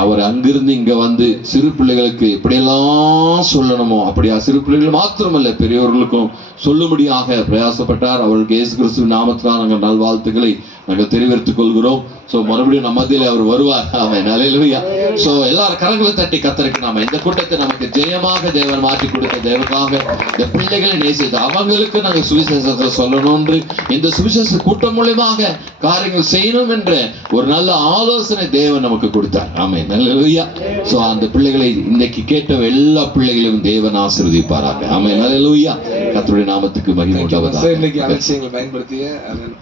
அவர் அங்கிருந்து இங்க வந்து சிறு பிள்ளைகளுக்கு எப்படியெல்லாம் சொல்லணுமோ அப்படியா சிறு பிள்ளைகள் மாத்திரமல்ல பெரியவர்களுக்கும் சொல்லும்படியாக பிரயாசப்பட்டார். அவர்களுக்கு இயேசு கிறிஸ்துவின் நாமத்தினால் நாங்கள் நல்வாழ்த்துக்களை நாங்கள் தெரிவித்துக் கொள்கிறோம். சோ மறுபடியும் நம்ம மத்தியிலே அவர் வருவார். ஆமென், அல்லேலூயா. சோ எல்லாரும் கரங்களை தட்டி கர்த்தருக்கு நாம இந்த கூட்டத்தை நமக்கு ஜெயமாக தேவன் மாற்றி கொடுத்த தேவனுக்காக இந்த பிள்ளைகளை நேசித்து அவங்களுக்கு நாங்கள் சுவிசேஷத்தை சொல்லணும் என்று இந்த சுவிசேஷ கூட்டம் மூலமாக காரியங்கள் செய்யணும் என்ற ஒரு நல்ல ஆலோசனை தேவன் நமக்கு கொடுத்தார். ஆமென், அல்லேலூயா. சோ அந்த பிள்ளைகளை இன்னைக்கு கேட்ட எல்லா பிள்ளைகளையும் தேவன் ஆசீர்வதிப்பாராக. ஆமென், அல்லேலூயா. கர்த்தருடைய நாமத்துக்கு மகிமை உண்டாவதாக. இன்னைக்கு அலட்சியங்களை பயன்படுத்திய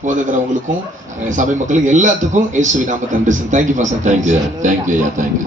போதகரவங்களுக்கும் சபை மக்களுக்கு எல்லாத்துக்கும் இயேசுவின் நாமத்தை நன்றி. Thank you pastor. Thank you, thank you, thank you.